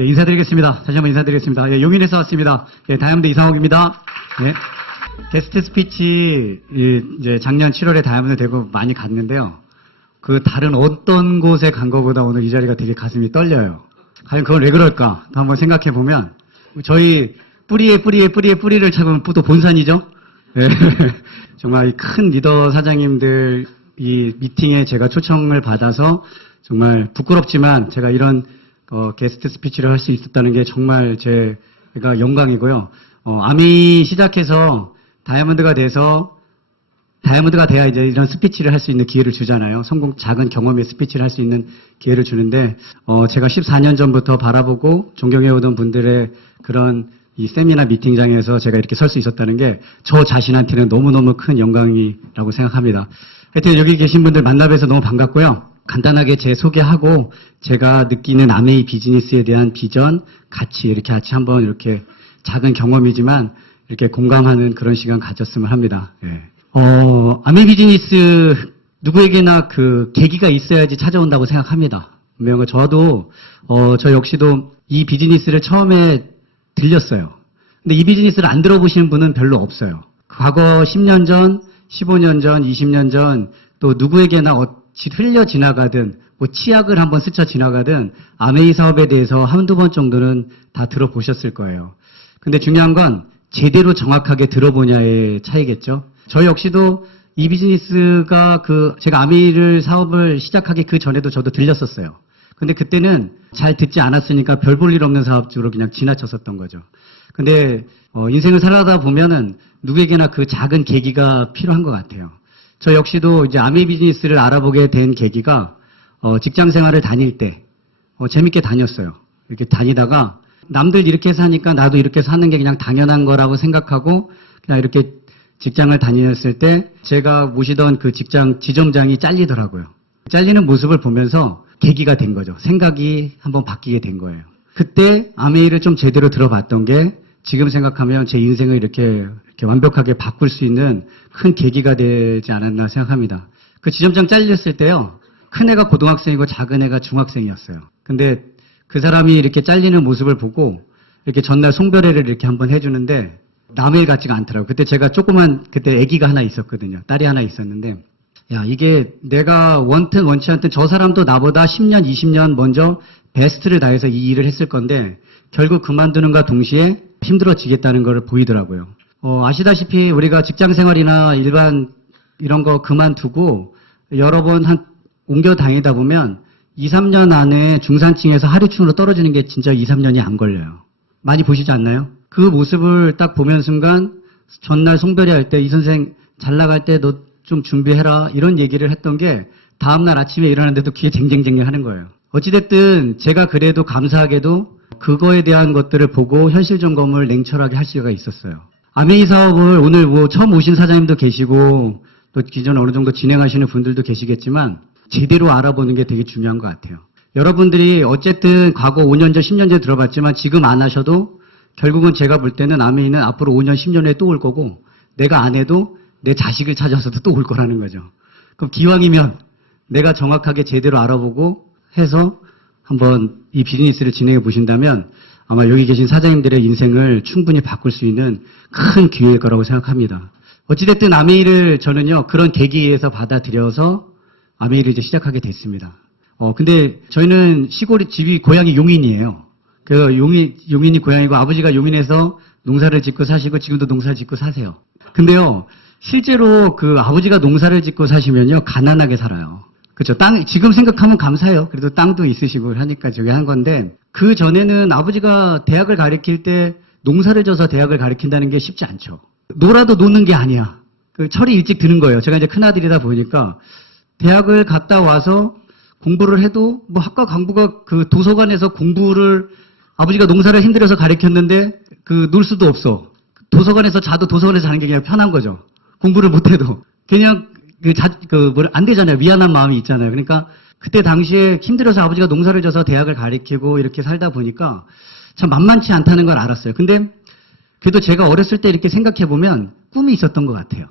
예, 인사드리겠습니다. 다시 한번 인사드리겠습니다. 예, 용인에서 왔습니다. 예, 다이아몬드 이상욱입니다. 예. 게스트 스피치, 이제 작년 7월에 다이아몬드 대구 많이 갔는데요. 그 다른 어떤 곳에 간 것보다 오늘 이 자리가 되게 가슴이 떨려요. 과연 그건 왜 그럴까? 또 한번 생각해 보면, 저희 뿌리를 찾으면 또 본산이죠? 예. 정말 큰 리더 사장님들 이 미팅에 제가 초청을 받아서 정말 부끄럽지만 제가 이런 게스트 스피치를 할 수 있었다는 게 정말 제가 영광이고요. 아미 시작해서 다이아몬드가 돼야 이제 이런 스피치를 할 수 있는 기회를 주잖아요. 작은 경험의 스피치를 할 수 있는 기회를 주는데, 제가 14년 전부터 바라보고 존경해오던 분들의 그런 이 세미나 미팅장에서 제가 이렇게 설 수 있었다는 게 저 자신한테는 너무너무 큰 영광이라고 생각합니다. 하여튼 여기 계신 분들 만나뵈서 너무 반갑고요. 간단하게 제 소개하고 제가 느끼는 아메이 비즈니스에 대한 비전, 가치 이렇게 같이 한번 이렇게 작은 경험이지만 이렇게 공감하는 그런 시간 가졌으면 합니다. 예. 아메이 비즈니스 누구에게나 그 계기가 있어야지 찾아온다고 생각합니다. 분명히 저도 저 역시도 이 비즈니스를 처음에 들렸어요. 근데 이 비즈니스를 안 들어보시는 분은 별로 없어요. 과거 10년 전, 15년 전, 20년 전 또 누구에게나 흘려 지나가든 뭐 치약을 한번 스쳐 지나가든 아메이 사업에 대해서 한두 번 정도는 다 들어보셨을 거예요. 근데 중요한 건 제대로 정확하게 들어보냐의 차이겠죠. 저 역시도 이 비즈니스가 제가 아메이를 사업을 시작하기 그 전에도 저도 들렸었어요. 근데 그때는 잘 듣지 않았으니까 별 볼 일 없는 사업주로 그냥 지나쳤었던 거죠. 근데 인생을 살아다 보면은 누구에게나 그 작은 계기가 필요한 것 같아요. 저 역시도 이제 아메이 비즈니스를 알아보게 된 계기가 직장 생활을 다닐 때 재밌게 다녔어요. 이렇게 다니다가 남들 이렇게 사니까 나도 이렇게 사는 게 그냥 당연한 거라고 생각하고 그냥 이렇게 직장을 다녔을 때 제가 모시던 그 직장 지점장이 잘리더라고요. 잘리는 모습을 보면서 계기가 된 거죠. 생각이 한번 바뀌게 된 거예요. 그때 아메이를 좀 제대로 들어봤던 게 지금 생각하면 제 인생을 이렇게 완벽하게 바꿀 수 있는 큰 계기가 되지 않았나 생각합니다. 그 지점장 잘렸을 때요. 큰 애가 고등학생이고 작은 애가 중학생이었어요. 근데 그 사람이 이렇게 잘리는 모습을 보고 이렇게 전날 송별회를 이렇게 한번 해주는데 남의 일 같지가 않더라고요. 그때 제가 그때 아기가 하나 있었거든요. 딸이 하나 있었는데 야, 이게 내가 원튼 원치 않든 저 사람도 나보다 10년, 20년 먼저 베스트를 다해서 이 일을 했을 건데 결국 그만두는가 동시에 힘들어지겠다는 걸 보이더라고요. 아시다시피 우리가 직장 생활이나 일반 이런 거 그만두고 여러 번 옮겨 다니다 보면 2, 3년 안에 중산층에서 하류층으로 떨어지는 게 진짜 2, 3년이 안 걸려요. 많이 보시지 않나요? 그 모습을 딱 보면 순간 전날 송별회 할 때 이 선생 잘 나갈 때 너 좀 준비해라 이런 얘기를 했던 게 다음날 아침에 일어났는데도 귀에 쟁쟁쟁쟁 하는 거예요. 어찌됐든 제가 그래도 감사하게도 그거에 대한 것들을 보고 현실 점검을 냉철하게 할 수가 있었어요. 아메이 사업을 오늘 뭐 처음 오신 사장님도 계시고 또 기존 어느 정도 진행하시는 분들도 계시겠지만 제대로 알아보는 게 되게 중요한 것 같아요. 여러분들이 어쨌든 과거 5년 전, 10년 전에 들어봤지만 지금 안 하셔도 결국은 제가 볼 때는 아메이는 앞으로 5년, 10년 후에 또 올 거고 내가 안 해도 내 자식을 찾아서도 또 올 거라는 거죠. 그럼 기왕이면 내가 정확하게 제대로 알아보고 해서 한번 이 비즈니스를 진행해 보신다면 아마 여기 계신 사장님들의 인생을 충분히 바꿀 수 있는 큰 기회일 거라고 생각합니다. 어찌됐든 아메이를 저는요, 그런 계기에서 받아들여서 아메이를 이제 시작하게 됐습니다. 근데 저희는 집이 고향이 용인이에요. 그래서 용인이 고향이고 아버지가 용인에서 농사를 짓고 사시고 지금도 농사를 짓고 사세요. 근데요, 실제로 그 아버지가 농사를 짓고 사시면요, 가난하게 살아요. 그렇죠. 지금 생각하면 감사해요. 그래도 땅도 있으시고 하니까 저게 한 건데, 그 전에는 아버지가 대학을 가르칠 때 농사를 져서 대학을 가르친다는 게 쉽지 않죠. 놀아도 노는 게 아니야. 철이 일찍 드는 거예요. 제가 이제 큰아들이다 보니까 대학을 갔다 와서 공부를 해도 뭐 학과 강부가 그 도서관에서 공부를 아버지가 농사를 힘들어서 가르쳤는데 놀 수도 없어. 도서관에서 도서관에서 자는 게 그냥 편한 거죠. 공부를 못 해도. 그냥 안 되잖아요. 미안한 마음이 있잖아요. 그러니까 그때 당시에 힘들어서 아버지가 농사를 져서 대학을 가르치고 이렇게 살다 보니까 참 만만치 않다는 걸 알았어요. 근데 그래도 제가 어렸을 때 이렇게 생각해 보면 꿈이 있었던 것 같아요.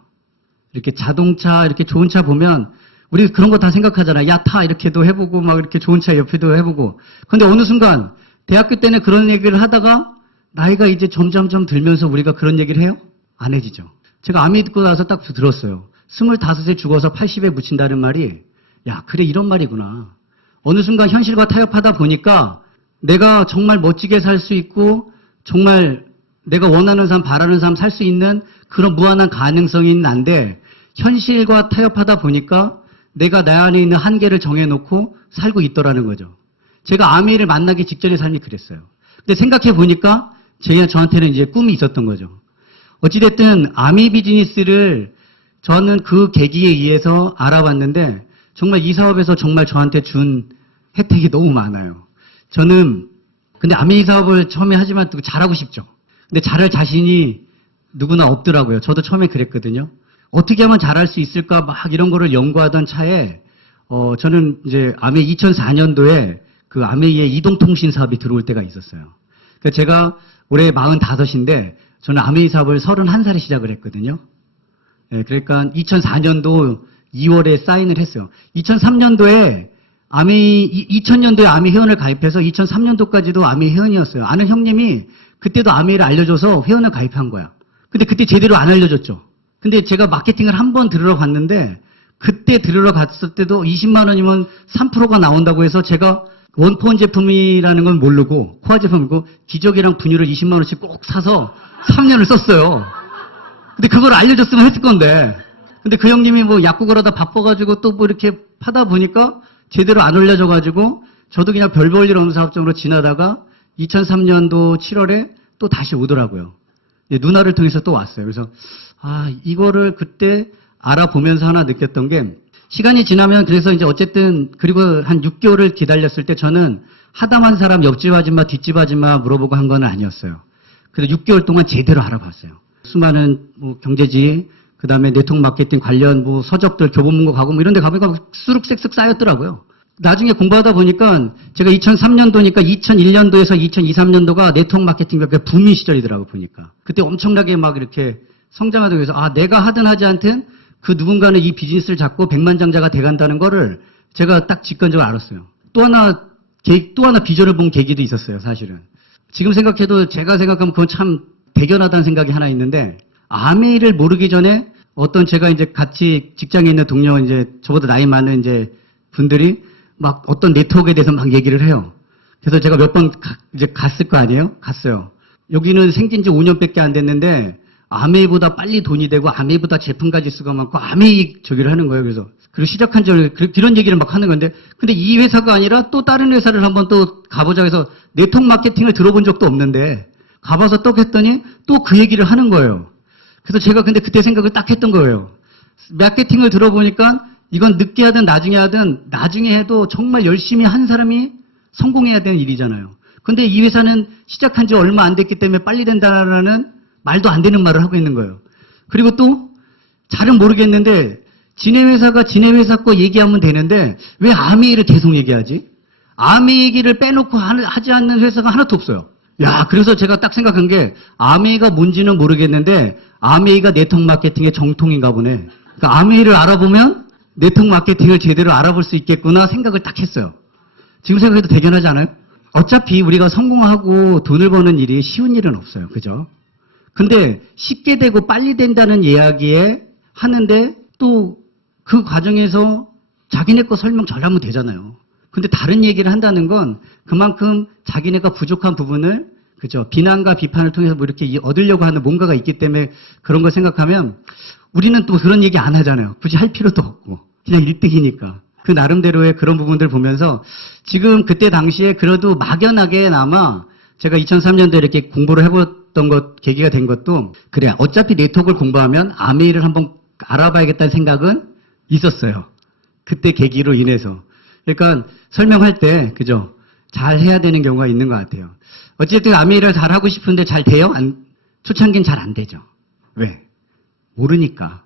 이렇게 자동차, 이렇게 좋은 차 보면 우리 그런 거 다 생각하잖아요. 야, 타 이렇게도 해보고 막 이렇게 좋은 차 옆에도 해보고. 근데 어느 순간 대학교 때는 그런 얘기를 하다가 나이가 이제 점점점 들면서 우리가 그런 얘기를 해요? 안 해지죠. 제가 아미 듣고 나서 딱 들었어요. 25에 죽어서 80에 묻힌다는 말이 야, 그래 이런 말이구나. 어느 순간 현실과 타협하다 보니까 내가 정말 멋지게 살 수 있고 정말 내가 원하는 삶, 바라는 삶 살 수 있는 그런 무한한 가능성이 있는 난데 현실과 타협하다 보니까 내가 내 안에 있는 한계를 정해놓고 살고 있더라는 거죠. 제가 아미를 만나기 직전의 삶이 그랬어요. 근데 생각해 보니까 저한테는 이제 꿈이 있었던 거죠. 어찌됐든 아미 비즈니스를 저는 그 계기에 의해서 알아봤는데 정말 이 사업에서 정말 저한테 준 혜택이 너무 많아요. 저는 근데 아미 사업을 처음에 하지만 또 잘하고 싶죠. 근데 잘할 자신이 누구나 없더라고요. 저도 처음에 그랬거든요. 어떻게 하면 잘할 수 있을까 막 이런 거를 연구하던 차에 저는 이제 아메이 2004년도에 그 아메이의 이동통신 사업이 들어올 때가 있었어요. 그러니까 제가 올해 45인데 저는 아메이 사업을 31살에 시작을 했거든요. 네, 그러니까 2004년도 2월에 사인을 했어요. 2003년도에 2000년도에 아미 회원을 가입해서 2003년도까지도 아미 회원이었어요. 아는 형님이 그때도 아미를 알려줘서 회원을 가입한 거야. 근데 그때 제대로 안 알려줬죠. 근데 제가 마케팅을 한 번 들으러 갔는데 그때 들으러 갔을 때도 20만 원이면 3%가 나온다고 해서 제가 원포인 제품이라는 건 모르고 코아 제품이고 기적이랑 분유를 20만 원씩 꼭 사서 3년을 썼어요. 근데 그걸 알려줬으면 했을 건데 근데 그 형님이 뭐 약국을 하다 바빠가지고 또 뭐 이렇게 파다 보니까 제대로 안 올려져가지고 저도 그냥 별 볼 일 없는 사업장으로 지나다가 2003년도 7월에 또 다시 오더라고요. 누나를 통해서 또 왔어요. 그래서 이거를 그때 알아보면서 하나 느꼈던 게 시간이 지나면 그래서 이제 어쨌든 그리고 한 6개월을 기다렸을 때 저는 하다만 사람 옆집 아줌마 뒷집 아줌마 물어보고 한 건 아니었어요. 그래서 6개월 동안 제대로 알아봤어요. 수많은 뭐 경제지 그다음에 네트워크 마케팅 관련 뭐 서적들 교보문고 가고 뭐 이런 데 가보니까 쑥쑥 쌓였더라고요. 나중에 공부하다 보니까 제가 2003년도니까 2001년도에서 2002, 3년도가 네트워크 마케팅 붐인 시절이더라고요, 보니까. 그때 엄청나게 막 이렇게 성장하다 그래서 내가 하든 하지 않든 그 누군가는 이 비즈니스를 잡고 백만장자가 돼간다는 거를 제가 딱 직관적으로 알았어요. 또 하나 비전을 본 계기도 있었어요, 사실은. 지금 생각해도 제가 생각하면 그건 참 대견하다는 생각이 하나 있는데 아메이를 모르기 전에 어떤 제가 이제 같이 직장에 있는 동료 이제 저보다 나이 많은 이제 분들이 막 어떤 네트워크에 대해서 막 얘기를 해요. 그래서 제가 몇 번 이제 갔을 거 아니에요? 갔어요. 여기는 생긴 지 5년밖에 안 됐는데 아메이보다 빨리 돈이 되고 아메이보다 제품 가짓수가 많고 아메이 저기를 하는 거예요. 그래서 그리고 시작한 지 이런 얘기를 막 하는 건데 근데 이 회사가 아니라 또 다른 회사를 한번 또 가보자 해서 네트워크 마케팅을 들어본 적도 없는데 가봐서 또 했더니 또 그 얘기를 하는 거예요. 그래서 제가 근데 그때 생각을 딱 했던 거예요. 마케팅을 들어보니까 이건 늦게 하든 나중에 해도 정말 열심히 한 사람이 성공해야 되는 일이잖아요. 근데 이 회사는 시작한 지 얼마 안 됐기 때문에 빨리 된다라는 말도 안 되는 말을 하고 있는 거예요. 그리고 또 잘은 모르겠는데 지네 회사가 지네 회사 거 얘기하면 되는데 왜 아메이를 계속 얘기하지? 아메이 얘기를 빼놓고 하지 않는 회사가 하나도 없어요. 야, 그래서 제가 딱 생각한 게 아메이가 뭔지는 모르겠는데 아메이가 네트워크 마케팅의 정통인가 보네. 그러니까 아메이를 알아보면 네트워크 마케팅을 제대로 알아볼 수 있겠구나 생각을 딱 했어요. 지금 생각해도 대견하지 않아요? 어차피 우리가 성공하고 돈을 버는 일이 쉬운 일은 없어요. 그죠? 근데 쉽게 되고 빨리 된다는 이야기에 하는데 또 그 과정에서 자기네 거 설명 잘하면 되잖아요. 근데 다른 얘기를 한다는 건 그만큼 자기네가 부족한 부분을 그죠? 비난과 비판을 통해서 뭐 이렇게 얻으려고 하는 뭔가가 있기 때문에 그런 걸 생각하면 우리는 또 그런 얘기 안 하잖아요. 굳이 할 필요도 없고. 그냥 1등이니까. 그 나름대로의 그런 부분들 보면서 지금 그때 당시에 그래도 막연하게나마 제가 2003년도에 이렇게 공부를 해봤던 계기가 된 것도 그래. 어차피 네트워크를 공부하면 아메이를 한번 알아봐야겠다는 생각은 있었어요. 그때 계기로 인해서. 그러니까 설명할 때, 그죠? 잘 해야 되는 경우가 있는 것 같아요. 어쨌든 아메이를 잘 하고 싶은데 잘 돼요? 초창기는 잘 안 되죠. 왜? 모르니까.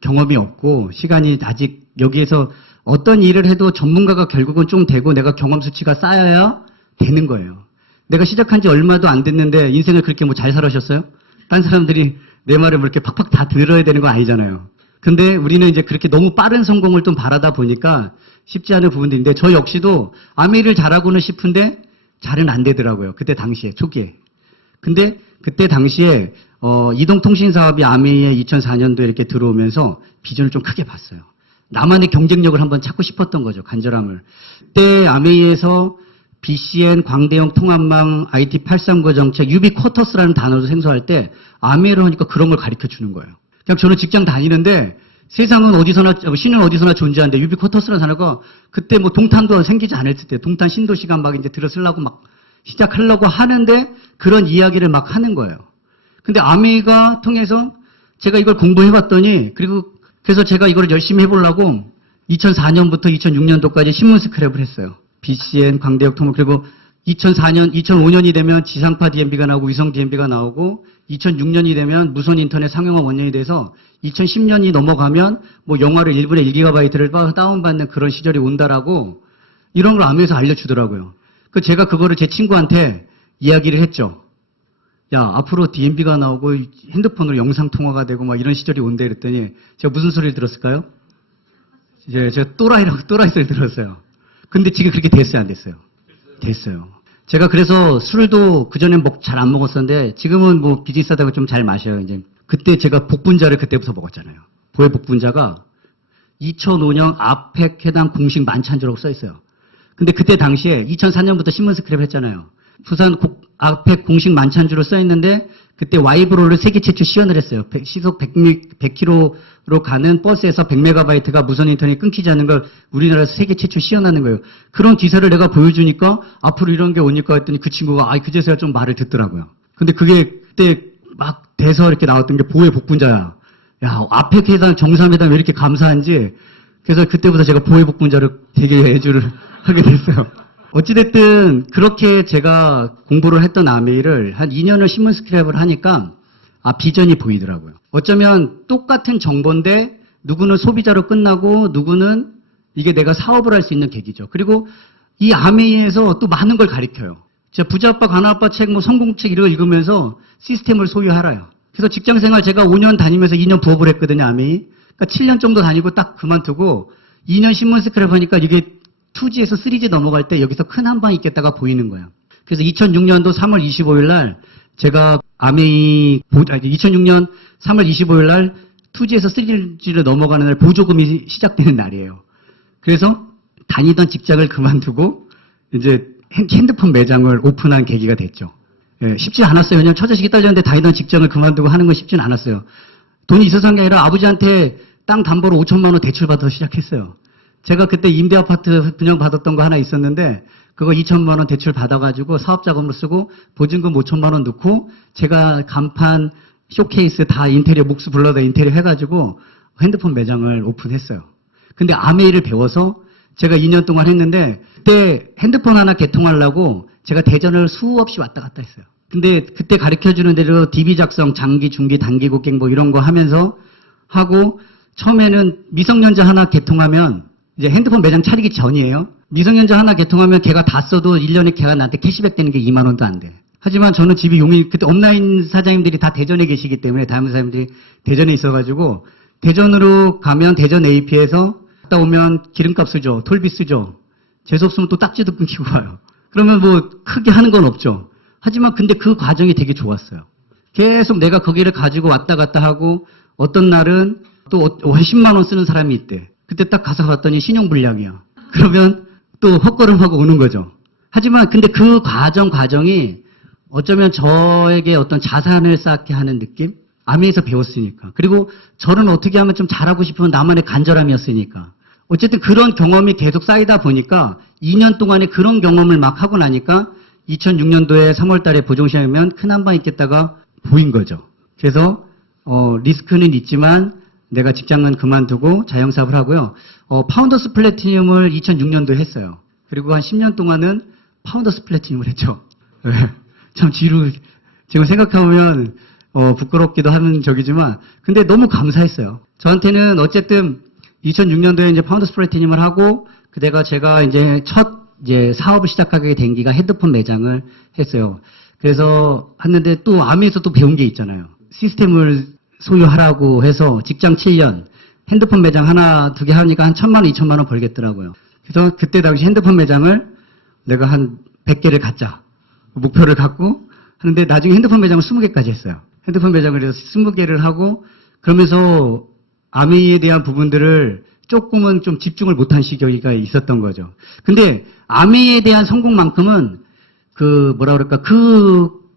경험이 없고 시간이 아직 여기에서 어떤 일을 해도 전문가가 결국은 좀 되고 내가 경험 수치가 쌓여야 되는 거예요. 내가 시작한 지 얼마도 안 됐는데 인생을 그렇게 뭐 잘 살아셨어요? 딴 사람들이 내 말을 뭐 이렇게 팍팍 다 들어야 되는 거 아니잖아요. 근데 우리는 이제 그렇게 너무 빠른 성공을 좀 바라다 보니까 쉽지 않은 부분들인데 저 역시도 아메이를 잘하고는 싶은데 잘은 안 되더라고요. 그때 당시에, 초기에. 근데 그때 당시에 이동통신 사업이 아메이에 2004년도에 이렇게 들어오면서 비전을 좀 크게 봤어요. 나만의 경쟁력을 한번 찾고 싶었던 거죠. 간절함을. 그때 아메이에서 BCN 광대형 통합망 IT839 정책 유비쿼터스라는 단어도 생소할 때 아메이로 하니까 그런 걸 가르쳐 주는 거예요. 그냥 저는 직장 다니는데 세상은 어디서나 신은 어디서나 존재하는데 유비쿼터스라는 단어가 그때 뭐 동탄도 생기지 않았을 때 동탄 신도시가 막 이제 들어서려고 막 시작하려고 하는데 그런 이야기를 막 하는 거예요. 근데 아메이가 통해서 제가 이걸 공부해 봤더니 그래서 제가 이걸 열심히 해보려고 2004년부터 2006년도까지 신문 스크랩을 했어요. BCN, 광대역 통합, 그리고 2005년이 되면 지상파 DMB가 나오고 위성 DMB가 나오고 2006년이 되면 무선 인터넷 상용화 원년이 돼서 2010년이 넘어가면 뭐 영화를 1분에 1GB를 다운받는 그런 시절이 온다라고 이런 걸 아메에서 알려주더라고요. 제가 그거를 제 친구한테 이야기를 했죠. 야, 앞으로 DMB가 나오고 핸드폰으로 영상통화가 되고 막 이런 시절이 온대 그랬더니 제가 무슨 소리를 들었을까요? 제가 또라이 소리 들었어요. 근데 지금 그렇게 됐어요, 안 됐어요? 됐어요. 제가 그래서 술도 그전엔 잘 안 먹었었는데 지금은 뭐 비즈니스 하다가 좀 잘 마셔요, 이제. 그때 제가 복분자를 그때부터 먹었잖아요. 보혜 복분자가 2005년 아펙 회담 공식 만찬주라고 써 있어요. 근데 그때 당시에 2004년부터 신문 스크랩 했잖아요. 부산 아펙 공식 만찬주로 써 있는데 그때 와이브로를 세계 최초 시연을 했어요. 시속 100km로 가는 버스에서 100MB가 무선 인터넷이 끊기지 않는 걸 우리나라에서 세계 최초 시연하는 거예요. 그런 기사를 내가 보여주니까 앞으로 이런 게 오니까 했더니 그 친구가 그제서야 좀 말을 듣더라고요. 근데 그게 그때 막 돼서 이렇게 나왔던 게 보혜 복분자야. 야, 아펙 회담, 정상회담 왜 이렇게 감사한지. 그래서 그때부터 제가 보혜 복분자를 되게 애주를 하게 됐어요. 어찌됐든 그렇게 제가 공부를 했던 아메이를 한 2년을 신문 스크랩을 하니까 비전이 보이더라고요. 어쩌면 똑같은 정보인데 누구는 소비자로 끝나고 누구는 이게 내가 사업을 할 수 있는 계기죠. 그리고 이 아메이에서 또 많은 걸 가르쳐요. 제가 부자아빠 가난아빠 책, 뭐 성공책 이런 거 읽으면서 시스템을 소유하라요. 그래서 직장생활 제가 5년 다니면서 2년 부업을 했거든요, 아메이. 그러니까 7년 정도 다니고 딱 그만두고 2년 신문 스크랩 하니까 이게 2G에서 3G 넘어갈 때 여기서 큰 한방 있겠다가 보이는 거예요. 그래서 2006년도 3월 25일 날 제가 아메이 2006년 3월 25일 날 2G에서 3G로 넘어가는 날 보조금이 시작되는 날이에요. 그래서 다니던 직장을 그만두고 이제 핸드폰 매장을 오픈한 계기가 됐죠. 쉽지 않았어요. 왜냐면 처자식이 딸렸는데 다니던 직장을 그만두고 하는 건 쉽지는 않았어요. 돈이 있어서 한 게 아니라 아버지한테 땅 담보로 5천만 원 대출받아서 시작했어요. 제가 그때 임대 아파트 분양받았던 거 하나 있었는데 그거 2천만 원 대출 받아가지고 사업자금으로 쓰고 보증금 5천만 원 넣고 제가 간판, 쇼케이스 다 인테리어 목수 불러다 인테리어 해가지고 핸드폰 매장을 오픈했어요. 근데 아메이를 배워서 제가 2년 동안 했는데 그때 핸드폰 하나 개통하려고 제가 대전을 수없이 왔다 갔다 했어요. 근데 그때 가르쳐주는 대로 DB 작성, 장기, 중기, 단기 곡객 뭐 이런 거 하면서 하고 처음에는 미성년자 하나 개통하면 이제 핸드폰 매장 차리기 전이에요. 미성년자 하나 개통하면 걔가 다 써도 1년에 걔가 나한테 캐시백 되는 게 2만 원도 안 돼. 하지만 저는 집이 그때 온라인 사장님들이 다 대전에 계시기 때문에 다이아몬드 사장님들이 대전에 있어가지고 대전으로 가면 대전 AP에서 갔다 오면 기름값 쓰죠. 톨비 쓰죠. 재수없으면 또 딱지도 끊기고 와요. 그러면 뭐 크게 하는 건 없죠. 하지만 근데 그 과정이 되게 좋았어요. 계속 내가 거기를 가지고 왔다 갔다 하고 어떤 날은 또 10만 원 쓰는 사람이 있대. 그때 딱 가서 봤더니 신용불량이야. 그러면 또 헛걸음하고 오는 거죠. 하지만 근데 그 과정이 어쩌면 저에게 어떤 자산을 쌓게 하는 느낌? 아메에서 배웠으니까. 그리고 저는 어떻게 하면 좀 잘하고 싶은 나만의 간절함이었으니까. 어쨌든 그런 경험이 계속 쌓이다 보니까 2년 동안에 그런 경험을 막 하고 나니까 2006년도에 3월 달에 보정시장이면 큰 한방 있겠다가 보인 거죠. 그래서 리스크는 있지만 내가 직장은 그만두고 자영사업을 하고요. 파운더스 플래티늄을 2006년도에 했어요. 그리고 한 10년 동안은 파운더스 플래티늄을 했죠. 참 지금 생각해보면 부끄럽기도 하는 적이지만 근데 너무 감사했어요. 저한테는 어쨌든 2006년도에 이제 파운더스 플래티늄을 하고 제가 이제 첫 사업을 시작하게 된 기가 핸드폰 매장을 했어요. 그래서 했는데 또 아메에서 또 배운 게 있잖아요. 시스템을 소유하라고 해서 직장 7년, 핸드폰 매장 하나, 두 개 하니까 한 1,000만 원, 2천만 원 벌겠더라고요. 그래서 그때 당시 핸드폰 매장을 내가 한 100개를 갖자. 목표를 갖고 하는데 나중에 핸드폰 매장을 20개까지 했어요. 핸드폰 매장을 해서 20개를 하고 그러면서 아미에 대한 부분들을 조금은 좀 집중을 못한 시기가 있었던 거죠. 근데 아미에 대한 성공만큼은 그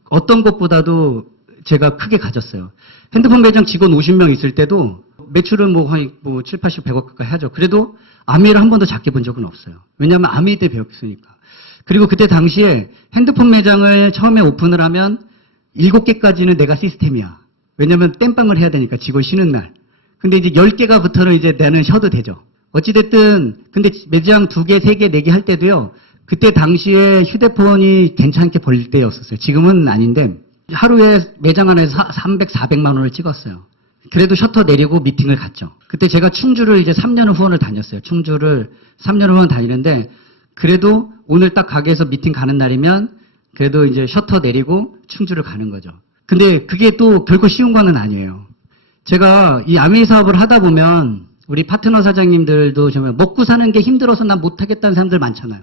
어떤 것보다도 제가 크게 가졌어요. 핸드폰 매장 직원 50명 있을 때도 매출은 뭐 7, 80, 100억 가까이 하죠. 그래도 아미를 한 번도 작게 본 적은 없어요. 왜냐하면 아미 때 배웠으니까. 그리고 그때 당시에 핸드폰 매장을 처음에 오픈을 하면 7개까지는 내가 시스템이야. 왜냐하면 땜빵을 해야 되니까 직원 쉬는 날. 근데 이제 10개가부터는 이제 나는 쉬어도 되죠. 어찌됐든 근데 매장 2개, 3개, 4개 할 때도요. 그때 당시에 휴대폰이 괜찮게 벌릴 때였었어요. 지금은 아닌데 하루에 매장 안에서 300, 400만 원을 찍었어요. 그래도 셔터 내리고 미팅을 갔죠. 그때 제가 충주를 이제 3년을 후원을 다녔어요. 충주를 3년을 후원 다니는데 그래도 오늘 딱 가게에서 미팅 가는 날이면 그래도 이제 셔터 내리고 충주를 가는 거죠. 근데 그게 또 결코 쉬운 거는 아니에요. 제가 이 아미 사업을 하다 보면 우리 파트너 사장님들도 정말 먹고 사는 게 힘들어서 난 못하겠다는 사람들 많잖아요.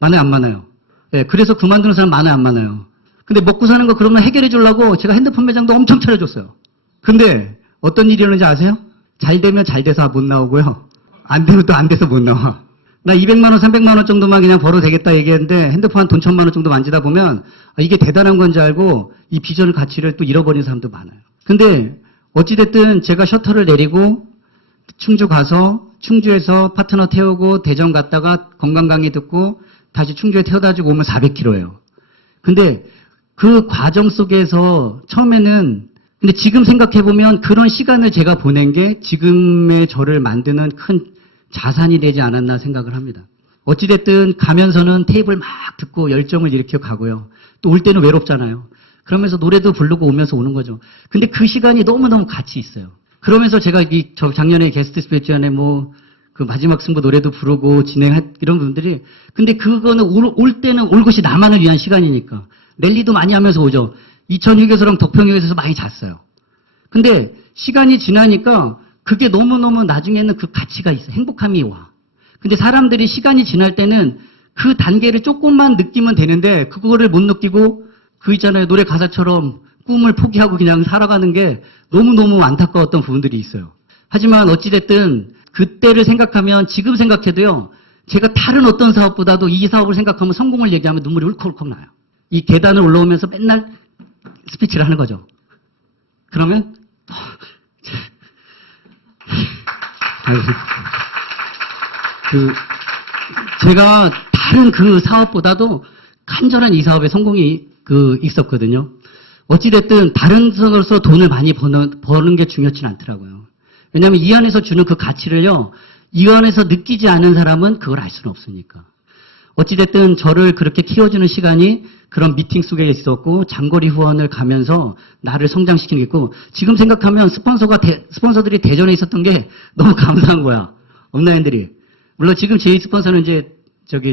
많아요, 안 많아요? 예, 그래서 그만두는 사람 많아요, 안 많아요? 근데 먹고 사는 거 그러면 해결해 주려고 제가 핸드폰 매장도 엄청 차려줬어요. 근데 어떤 일이 일어나는지 아세요? 잘 되면 잘 돼서 못 나오고요. 안 되면 또 안 돼서 못 나와. 나 200만 원, 300만 원 정도만 그냥 벌어도 되겠다 얘기했는데 핸드폰 한 돈 1000만 원 정도 만지다 보면 이게 대단한 건지 알고 이 비전 가치를 또 잃어버린 사람도 많아요. 근데 어찌됐든 제가 셔터를 내리고 충주 가서 충주에서 파트너 태우고 대전 갔다가 건강 강의 듣고 다시 충주에 태워다 주고 오면 400km예요. 근데 그 과정 속에서 처음에는 근데 지금 생각해보면 그런 시간을 제가 보낸 게 지금의 저를 만드는 큰 자산이 되지 않았나 생각을 합니다. 어찌됐든 가면서는 테이블 막 듣고 열정을 일으켜 가고요. 또 올 때는 외롭잖아요. 그러면서 노래도 부르고 오면서 오는 거죠. 근데 그 시간이 너무너무 가치 있어요. 그러면서 제가 저 작년에 게스트 스피치안에 그 마지막 승부 노래도 부르고 이런 분들이 근데 그거는 올 때는 올 것이 나만을 위한 시간이니까 랠리도 많이 하면서 오죠. 이천 휴게소랑 덕평휴게소에서 많이 잤어요. 근데 시간이 지나니까 그게 너무너무 나중에는 그 가치가 있어. 행복함이 와. 근데 사람들이 시간이 지날 때는 그 단계를 조금만 느끼면 되는데 그거를 못 느끼고 있잖아요. 노래 가사처럼 꿈을 포기하고 그냥 살아가는 게 너무너무 안타까웠던 부분들이 있어요. 하지만 어찌됐든 그때를 생각하면 지금 생각해도요. 제가 다른 어떤 사업보다도 이 사업을 생각하면 성공을 얘기하면 눈물이 울컥울컥 나요. 이 계단을 올라오면서 맨날 스피치를 하는 거죠. 그러면 제가 다른 그 사업보다도 간절한 이 사업에 성공이 있었거든요. 어찌됐든 다른 선으로서 돈을 많이 버는 게 중요치는 않더라고요. 왜냐하면 이 안에서 주는 그 가치를요, 이 안에서 느끼지 않은 사람은 그걸 알 수는 없으니까. 어찌됐든 저를 그렇게 키워주는 시간이 그런 미팅 속에 있었고 장거리 후원을 가면서 나를 성장시키는 게 있고 지금 생각하면 스폰서들이 대전에 있었던 게 너무 감사한 거야. 업라인들이. 물론 지금 제 스폰서는 이제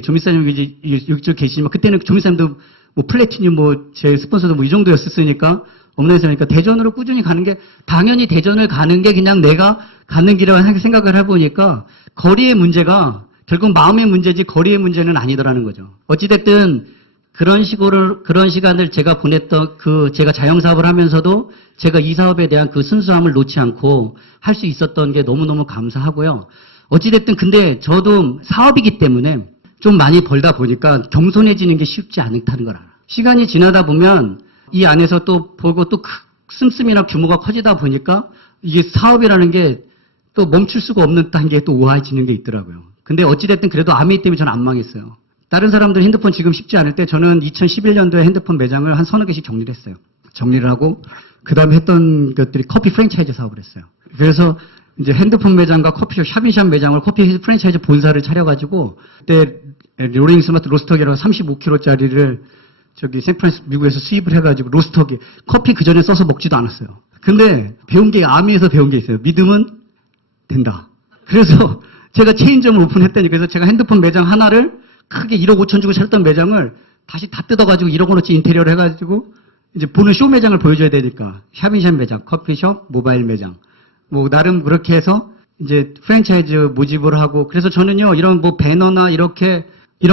조미사님 이쪽 계시지만 그때는 조미사님도 플래티늄 제 스폰서도 이 정도였으니까 업라인에서니까 대전으로 꾸준히 가는 게 당연히 대전을 가는 게 그냥 내가 가는 길이라고 생각을 해보니까 거리의 문제가 결국 마음의 문제지 거리의 문제는 아니더라는 거죠. 어찌됐든 그런 시간을 제가 보냈던 제가 자영사업을 하면서도 제가 이 사업에 대한 그 순수함을 놓지 않고 할 수 있었던 게 너무너무 감사하고요. 어찌됐든 근데 저도 사업이기 때문에 좀 많이 벌다 보니까 겸손해지는 게 쉽지 않다는 걸 알아요. 시간이 지나다 보면 이 안에서 또 보고 또 씀씀이나 규모가 커지다 보니까 이게 사업이라는 게 또 멈출 수가 없는 단계에 또 우아해지는 게 있더라고요. 근데 어찌됐든 그래도 아미 때문에 저는 안 망했어요. 다른 사람들 핸드폰 지금 쉽지 않을 때 저는 2011년도에 핸드폰 매장을 한 서너 개씩 정리를 했어요. 정리를 하고 그 다음에 했던 것들이 커피 프랜차이즈 사업을 했어요. 그래서 이제 핸드폰 매장과 커피숍, 샵인샵 매장을 커피 프랜차이즈 본사를 차려가지고 그때 로링 스마트 로스터기라고 35kg짜리를 샌프란시스코 미국에서 수입을 해가지고 로스터기 커피 그 전에 써서 먹지도 않았어요. 근데 배운 게 아미에서 배운 게 있어요. 믿음은 된다. 그래서 제가 체인점을 오픈했다니 그래서 제가 핸드폰 매장 하나를 크게 1억 5천 주고 샀던 매장을 다시 다 뜯어가지고 1억 원어치 인테리어를 해가지고 이제 보는 쇼 매장을 보여줘야 되니까 샵인샵 매장, 커피숍, 모바일 매장 나름 그렇게 해서 이제 프랜차이즈 모집을 하고 그래서 저는요 이런 배너나 이런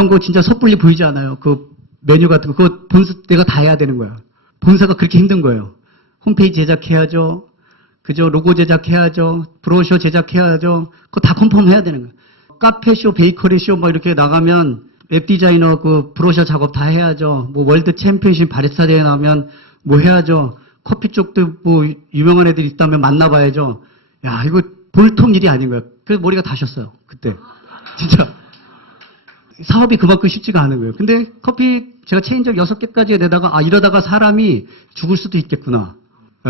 거 진짜 섣불리 보이지 않아요. 메뉴 같은 거, 그거 내가 다 해야 되는 거야. 본사가 그렇게 힘든 거예요. 홈페이지 제작해야죠. 그죠? 로고 제작해야죠. 브로셔 제작해야죠. 그거 다 컨펌해야 되는 거예요. 카페쇼, 베이커리쇼 뭐 이렇게 나가면 웹 디자이너 그 브로셔 작업 다 해야죠. 뭐 월드 챔피언십 바리스타 대회 나오면 뭐 해야죠. 커피 쪽도 뭐 유명한 애들 있다면 만나봐야죠. 야, 이거 보통 일이 아닌 거야. 그래서 머리가 다셨어요. 그때. 진짜. 사업이 그만큼 쉽지가 않은 거예요. 근데 커피 제가 체인적 6개까지 내다가 이러다가 사람이 죽을 수도 있겠구나.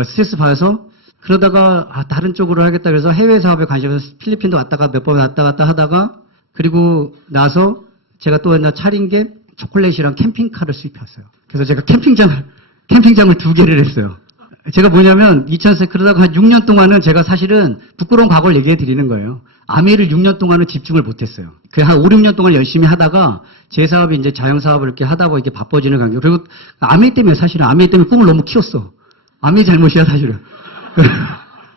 스트레스 받아서 그러다가 다른 쪽으로 하겠다 그래서 해외 사업에 관심이 있어서 필리핀도 왔다가 몇 번 왔다 갔다 하다가 그리고 나서 제가 또 하나 차린 게 초콜릿이랑 캠핑카를 수입했어요. 그래서 제가 캠핑장을 2개를 했어요. 제가 뭐냐면 2000세 그러다가 한 6년 동안은 제가 사실은 부끄러운 과거를 얘기해 드리는 거예요. 아메이를 6년 동안은 집중을 못했어요. 그 한 5, 6년 동안 열심히 하다가 제 사업이 이제 자영사업을 이렇게 하다 보니 이렇게 바빠지는 관계. 그리고 아메이 때문에 사실은 아메이 때문에 꿈을 너무 키웠어. 아메이 잘못이야 사실은.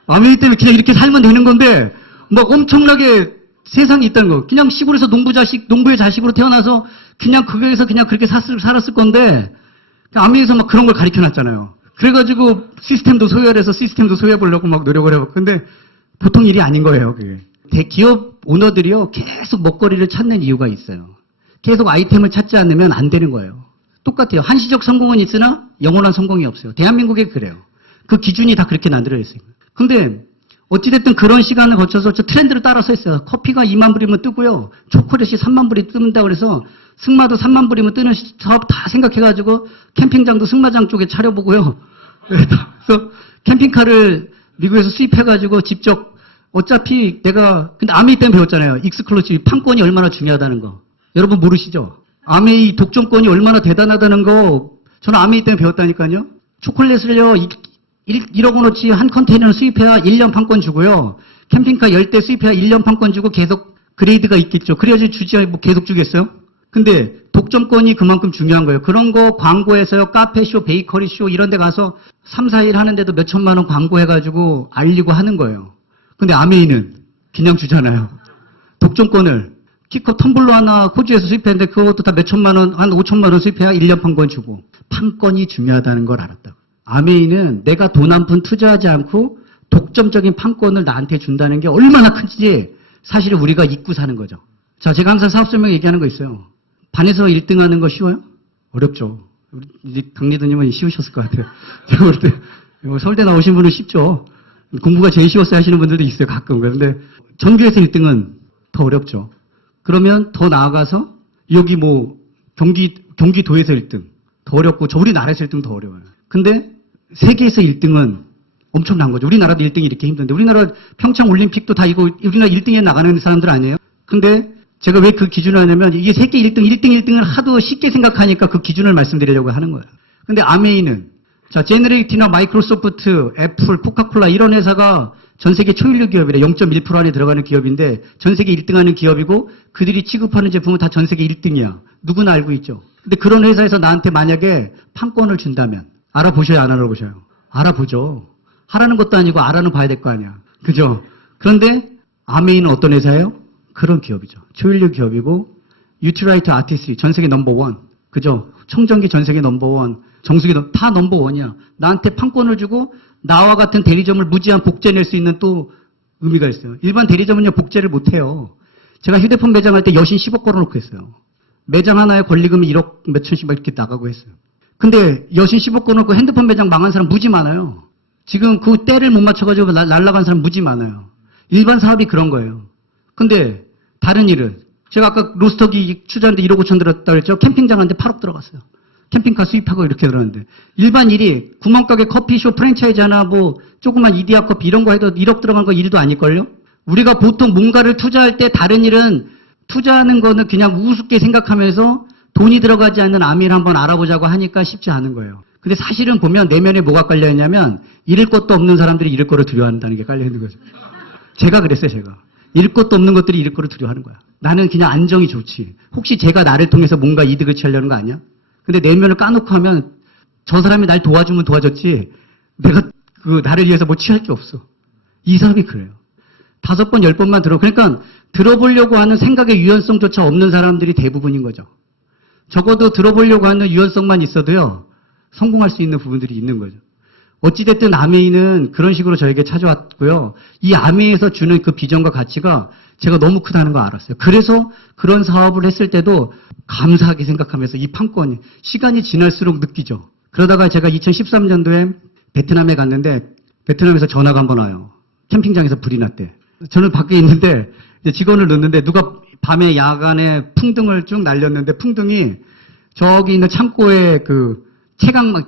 아메이 때문에 그냥 이렇게 살면 되는 건데 막 엄청나게 세상이 있다는 거. 그냥 시골에서 농부의 자식으로 태어나서 그냥 거기에서 그냥 그렇게 살았을 건데 아메이에서 막 그런 걸 가르쳐 놨잖아요. 그래가지고 시스템도 소유해보려고 막 노력을 해봤고. 근데 보통 일이 아닌 거예요, 그게. 대기업 오너들이요, 계속 먹거리를 찾는 이유가 있어요. 계속 아이템을 찾지 않으면 안 되는 거예요. 똑같아요. 한시적 성공은 있으나 영원한 성공이 없어요. 대한민국에 그래요. 그 기준이 다 그렇게 만들어져 있어요. 근데 어찌됐든 그런 시간을 거쳐서 저 트렌드를 따라서 했어요. 커피가 2만 불이면 뜨고요. 초콜릿이 3만 불이 뜬다고 그래서 승마도 3만 불이면 뜨는 사업 다 생각해가지고 캠핑장도 승마장 쪽에 차려보고요. 그래서 캠핑카를 미국에서 수입해가지고 직접 어차피 근데 아메이 때문에 배웠잖아요. 익스클루시브 판권이 얼마나 중요하다는 거. 여러분 모르시죠? 아메이 독점권이 얼마나 대단하다는 거 저는 아메이 때문에 배웠다니까요. 초콜릿을요 1억 원어치 한 컨테이너를 수입해야 1년 판권 주고요. 캠핑카 10대 수입해야 1년 판권 주고 계속 그레이드가 있겠죠. 그래야지 주지 뭐 계속 주겠어요? 근데 독점권이 그만큼 중요한 거예요. 그런 거 광고해서요. 카페쇼, 베이커리쇼 이런 데 가서 3, 4일 하는데도 몇 천만 원 광고해가지고 알리고 하는 거예요. 근데 아메이는 그냥 주잖아요. 독점권을 키컵 텀블러 하나 호주에서 수입했는데 그것도 다 몇 천만 원, 한 5천만 원 수입해야 1년 판권 주고. 판권이 중요하다는 걸 알았다고. 아메이는 내가 돈 한 푼 투자하지 않고 독점적인 판권을 나한테 준다는 게 얼마나 큰지 사실은 우리가 잊고 사는 거죠. 자, 제가 항상 사업 설명 얘기하는 거 있어요. 반에서 1등 하는 거 쉬워요? 어렵죠. 이제 강리드님은 쉬우셨을 것 같아요. 제가 볼 때 서울대 나오신 분은 쉽죠. 공부가 제일 쉬웠어요 하시는 분들도 있어요, 가끔. 그런데 전교에서 1등은 더 어렵죠. 그러면 더 나아가서 여기 뭐 경기도에서 1등 더 어렵고 우리나라에서 1등 더 어려워요. 근데 세계에서 1등은 엄청난 거죠. 우리나라도 1등이 이렇게 힘든데 우리나라 평창 올림픽도 다 이거 우리나라 1등에 나가는 사람들 아니에요? 근데 제가 왜 그 기준을 하냐면 이게 세계 1등을 하도 쉽게 생각하니까 그 기준을 말씀드리려고 하는 거예요. 근데 아메이는 자, 제너레이티나 마이크로소프트, 애플, 코카콜라 이런 회사가 전 세계 초일류 기업이래. 0.1% 안에 들어가는 기업인데 전 세계 1등하는 기업이고 그들이 취급하는 제품은 다 전 세계 1등이야. 누구나 알고 있죠. 근데 그런 회사에서 나한테 만약에 판권을 준다면 알아보셔요, 안 알아보셔요? 알아보죠. 하라는 것도 아니고 알아는 봐야 될 거 아니야. 그죠? 그런데 아메이는 어떤 회사예요? 그런 기업이죠. 초일류 기업이고 유틸라이트 아티스트리 전 세계 넘버원. 그죠? 청정기 전 세계 넘버원. 정수기 다 넘버원이야. 나한테 판권을 주고 나와 같은 대리점을 무제한 복제 낼 수 있는 또 의미가 있어요. 일반 대리점은요 복제를 못해요. 제가 휴대폰 매장할 때 여신 10억 걸어놓고 했어요. 매장 하나에 권리금이 1억 몇천씩 막 이렇게 나가고 했어요. 근데 여신 10억 걸어놓고 핸드폰 매장 망한 사람 무지 많아요. 지금 그 때를 못 맞춰가지고 날라간 사람 무지 많아요. 일반 사업이 그런 거예요. 근데 다른 일은 제가 아까 로스터기 투자하는데 1억 5천 들었다 그랬죠. 캠핑장한테 8억 들어갔어요. 캠핑카 수입하고 이렇게 들었는데 일반 일이 구멍가게 커피숍 프랜차이즈 하나 뭐 조그만 이디야 커피 이런 거 해도 1억 들어간 거 일도 아닐걸요? 우리가 보통 뭔가를 투자할 때 다른 일은 투자하는 거는 그냥 우습게 생각하면서 돈이 들어가지 않는 아미를 한번 알아보자고 하니까 쉽지 않은 거예요. 근데 사실은 보면 내면에 뭐가 깔려있냐면 잃을 것도 없는 사람들이 잃을 거를 두려워한다는 게 깔려있는 거죠. 제가 그랬어요, 제가. 잃을 것도 없는 것들이 잃을 거를 두려워하는 거야. 나는 그냥 안정이 좋지. 혹시 제가 나를 통해서 뭔가 이득을 취하려는 거 아니야? 근데 내면을 까놓고 하면 저 사람이 날 도와주면 도와줬지 내가 나를 위해서 뭐 취할 게 없어. 이 사람이 그래요. 5번, 10번만 그러니까 들어보려고 하는 생각의 유연성조차 없는 사람들이 대부분인 거죠. 적어도 들어보려고 하는 유연성만 있어도요, 성공할 수 있는 부분들이 있는 거죠. 어찌됐든 아메이는 그런 식으로 저에게 찾아왔고요. 이 아메이에서 주는 그 비전과 가치가 제가 너무 크다는 걸 알았어요. 그래서 그런 사업을 했을 때도 감사하게 생각하면서 이 판권이 시간이 지날수록 느끼죠. 그러다가 제가 2013년도에 베트남에 갔는데 베트남에서 전화가 한번 와요. 캠핑장에서 불이 났대. 저는 밖에 있는데 이제 직원을 넣는데 누가 밤에 야간에 풍등을 쭉 날렸는데 풍등이 저기 있는 창고에 그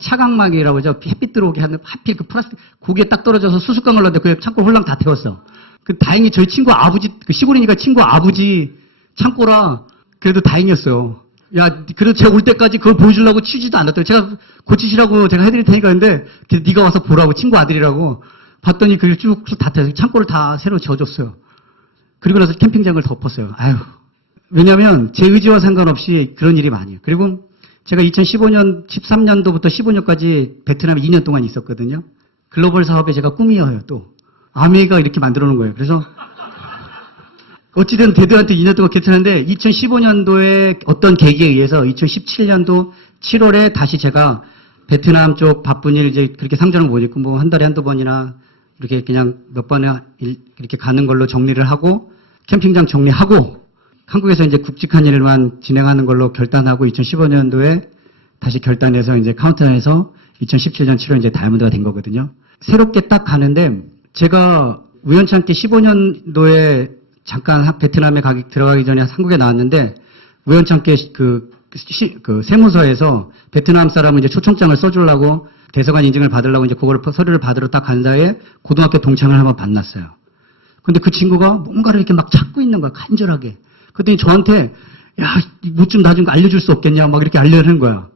차광막이라고 하죠. 햇빛 들어오게 하는 하필 그 플라스틱 고기에 딱 떨어져서 수수깡을 넣는데 그 창고 홀랑 다 태웠어. 그 다행히 저희 친구 아버지 그 시골이니까 친구 아버지 창고라 그래도 다행이었어요. 야, 그래도 제가 올 때까지 그걸 보여주려고 치지도 않았더라고요. 제가 고치시라고 제가 해드릴 테니까 했는데 네가 와서 보라고 친구 아들이라고 봤더니 그걸 쭉 다 태워서 창고를 다 새로 지어줬어요. 그리고 나서 캠핑장을 덮었어요. 아유, 왜냐하면 제 의지와 상관없이 그런 일이 많이 해요. 그리고 제가 2015년, 13년도부터 15년까지 베트남에 2년 동안 있었거든요. 글로벌 사업에 제가 꿈이어요, 또. 아메이가 이렇게 만들어 놓은 거예요. 그래서, 어찌든 대대한테 2년 동안 괜찮은데, 2015년도에 어떤 계기에 의해서 2017년도 7월에 다시 제가 베트남 쪽 바쁜 일 이제 그렇게 상전을 못 있고, 뭐 한 달에 한두 번이나 이렇게 그냥 몇 번에 이렇게 가는 걸로 정리를 하고, 캠핑장 정리하고, 한국에서 이제 굵직한 일만 진행하는 걸로 결단하고 2015년도에 다시 결단해서 이제 카운트다운에서 2017년 7월 이제 다이아몬드가 된 거거든요. 새롭게 딱 가는데 제가 우연찮게 15년도에 잠깐 베트남에 들어가기 전에 한국에 나왔는데 우연찮게 그 세무서에서 베트남 사람은 이제 초청장을 써주려고 대사관 인증을 받으려고 이제 그걸 서류를 받으러 딱 간 사이에 고등학교 동창을 한번 만났어요. 근데 그 친구가 뭔가를 이렇게 막 찾고 있는 거야, 간절하게. 그랬더니 저한테, 야, 뭐 좀 나 좀 알려줄 수 없겠냐, 막 이렇게 알려는 거야.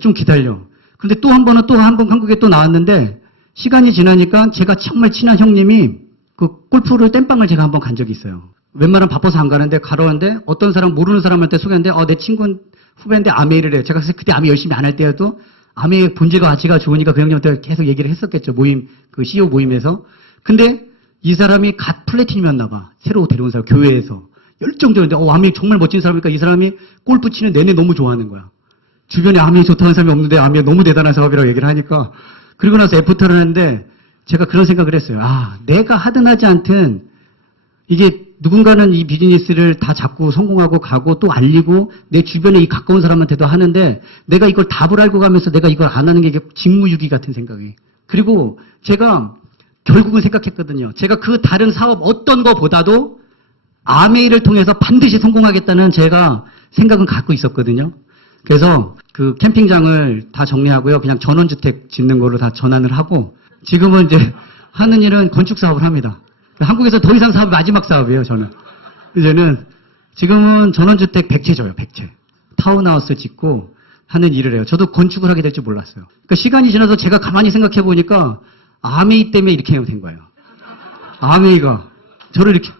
좀 기다려. 근데 또 한 번은 또 한 번 한국에 또 나왔는데, 시간이 지나니까 제가 정말 친한 형님이 그 골프를 땜빵을 제가 한번 간 적이 있어요. 웬만하면 바빠서 안 가는데 가러는데 어떤 사람 모르는 사람한테 소개했는데, 내 친구 후배인데 아메이를 해. 제가 그때 아메이 열심히 안 할 때여도 아메이의 본질과 가치가 좋으니까 그 형님한테 계속 얘기를 했었겠죠. 그 CEO 모임에서. 근데 이 사람이 갓 플래티넘이었나 봐. 새로 데려온 사람, 교회에서. 열정적인데, 아메이 정말 멋진 사람이니까 이 사람이 골프 치는 내내 너무 좋아하는 거야. 주변에 아메이 좋다는 사람이 없는데 아메이 너무 대단한 사업이라고 얘기를 하니까. 그리고 나서 애프터를 했는데 제가 그런 생각을 했어요. 내가 하든 하지 않든 이게 누군가는 이 비즈니스를 다 잡고 성공하고 가고 또 알리고 내 주변에 이 가까운 사람한테도 하는데 내가 이걸 답을 알고 가면서 내가 이걸 안 하는 게 이게 직무유기 같은 생각이. 그리고 제가 결국은 생각했거든요. 제가 그 다른 사업 어떤 거보다도 아메이를 통해서 반드시 성공하겠다는 제가 생각은 갖고 있었거든요. 그래서 그 캠핑장을 다 정리하고요. 그냥 전원주택 짓는 걸로 다 전환을 하고 지금은 이제 하는 일은 건축 사업을 합니다. 한국에서 더 이상 사업이 마지막 사업이에요, 저는. 이제는 지금은 전원주택 100채 줘요, 100채. 타운하우스 짓고 하는 일을 해요. 저도 건축을 하게 될 줄 몰랐어요. 그러니까 시간이 지나서 제가 가만히 생각해 보니까 아메이 때문에 이렇게 된 거예요. 아메이가 저를 이렇게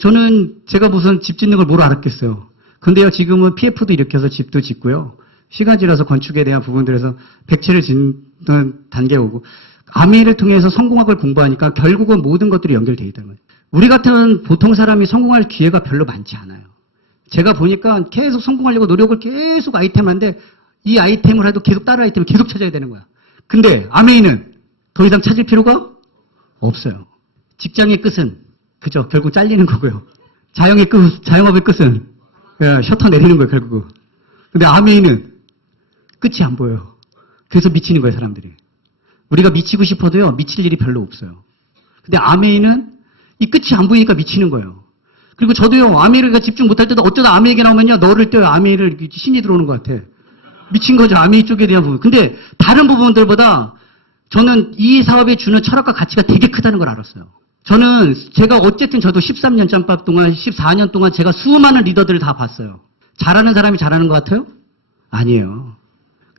저는 제가 무슨 집 짓는 걸 뭘 알았겠어요. 근데요, 지금은 PF도 일으켜서 집도 짓고요. 시간 지나서 건축에 대한 부분들에서 100채를 짓는 단계에 오고, 아메이를 통해서 성공학을 공부하니까 결국은 모든 것들이 연결되어 있다는 거예요. 우리 같은 보통 사람이 성공할 기회가 별로 많지 않아요. 제가 보니까 계속 성공하려고 노력을 계속 아이템한데, 이 아이템을 해도 계속 다른 아이템을 계속 찾아야 되는 거야. 근데 아메이는 더 이상 찾을 필요가 없어요. 직장의 끝은 그죠? 결국 잘리는 거고요. 자영업의 끝은 셔터 내리는 거예요, 결국은. 근데 아메이는 끝이 안 보여요. 그래서 미치는 거예요, 사람들이. 우리가 미치고 싶어도요, 미칠 일이 별로 없어요. 근데 아메이는 이 끝이 안 보이니까 미치는 거예요. 그리고 저도요, 아메이를 집중 못할 때도 어쩌다 아메이 얘기 나오면요, 너를 떼요, 아메이를 신이 들어오는 것 같아. 미친 거죠, 아메이 쪽에 대한 부분. 근데 다른 부분들보다 저는 이 사업에 주는 철학과 가치가 되게 크다는 걸 알았어요. 제가 어쨌든 저도 13년 짬밥 동안, 14년 동안 제가 수많은 리더들을 다 봤어요. 잘하는 사람이 잘하는 것 같아요? 아니에요.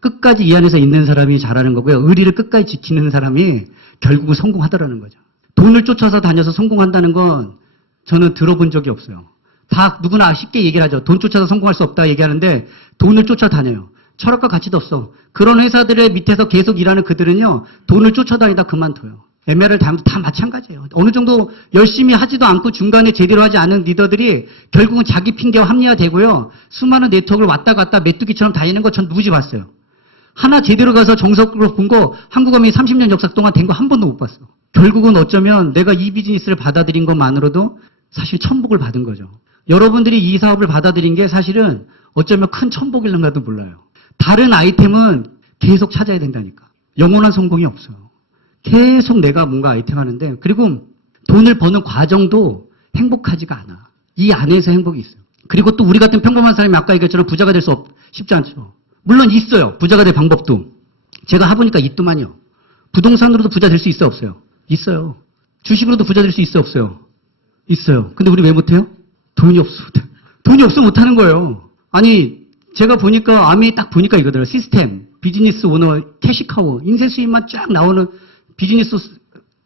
끝까지 이 안에서 있는 사람이 잘하는 거고요. 의리를 끝까지 지키는 사람이 결국은 성공하더라는 거죠. 돈을 쫓아서 다녀서 성공한다는 건 저는 들어본 적이 없어요. 다 누구나 쉽게 얘기를 하죠. 돈 쫓아서 성공할 수 없다 얘기하는데 돈을 쫓아다녀요. 철학과 가치도 없어. 그런 회사들의 밑에서 계속 일하는 그들은요, 돈을 쫓아다니다 그만둬요. ML을 다 마찬가지예요. 어느 정도 열심히 하지도 않고 중간에 제대로 하지 않은 리더들이 결국은 자기 핑계와 합리화되고요. 수많은 네트워크를 왔다 갔다 메뚜기처럼 다니는 거 전 누구지 봤어요. 하나 제대로 가서 정석으로 본 거 한국어민이 30년 역사 동안 된 거 한 번도 못 봤어. 결국은 어쩌면 내가 이 비즈니스를 받아들인 것만으로도 사실 천복을 받은 거죠. 여러분들이 이 사업을 받아들인 게 사실은 어쩌면 큰 천복일런가도 몰라요. 다른 아이템은 계속 찾아야 된다니까. 영원한 성공이 없어요. 계속 내가 뭔가 아이템 하는데, 그리고 돈을 버는 과정도 행복하지가 않아. 이 안에서 행복이 있어요. 그리고 또 우리 같은 평범한 사람이 아까 얘기했처럼 부자가 될 수 쉽지 않죠. 물론 있어요. 부자가 될 방법도. 제가 해보니까 있더만요. 부동산으로도 부자 될 수 있어 없어요? 있어요. 주식으로도 부자 될 수 있어 없어요? 있어요. 근데 우리 왜 못해요? 돈이 없어. 돈이 없어 못하는 거예요. 아니 제가 보니까 아미 딱 보니까 이거더라고요. 시스템, 비즈니스 오너, 캐시카우, 인쇄 수입만 쫙 나오는 비즈니스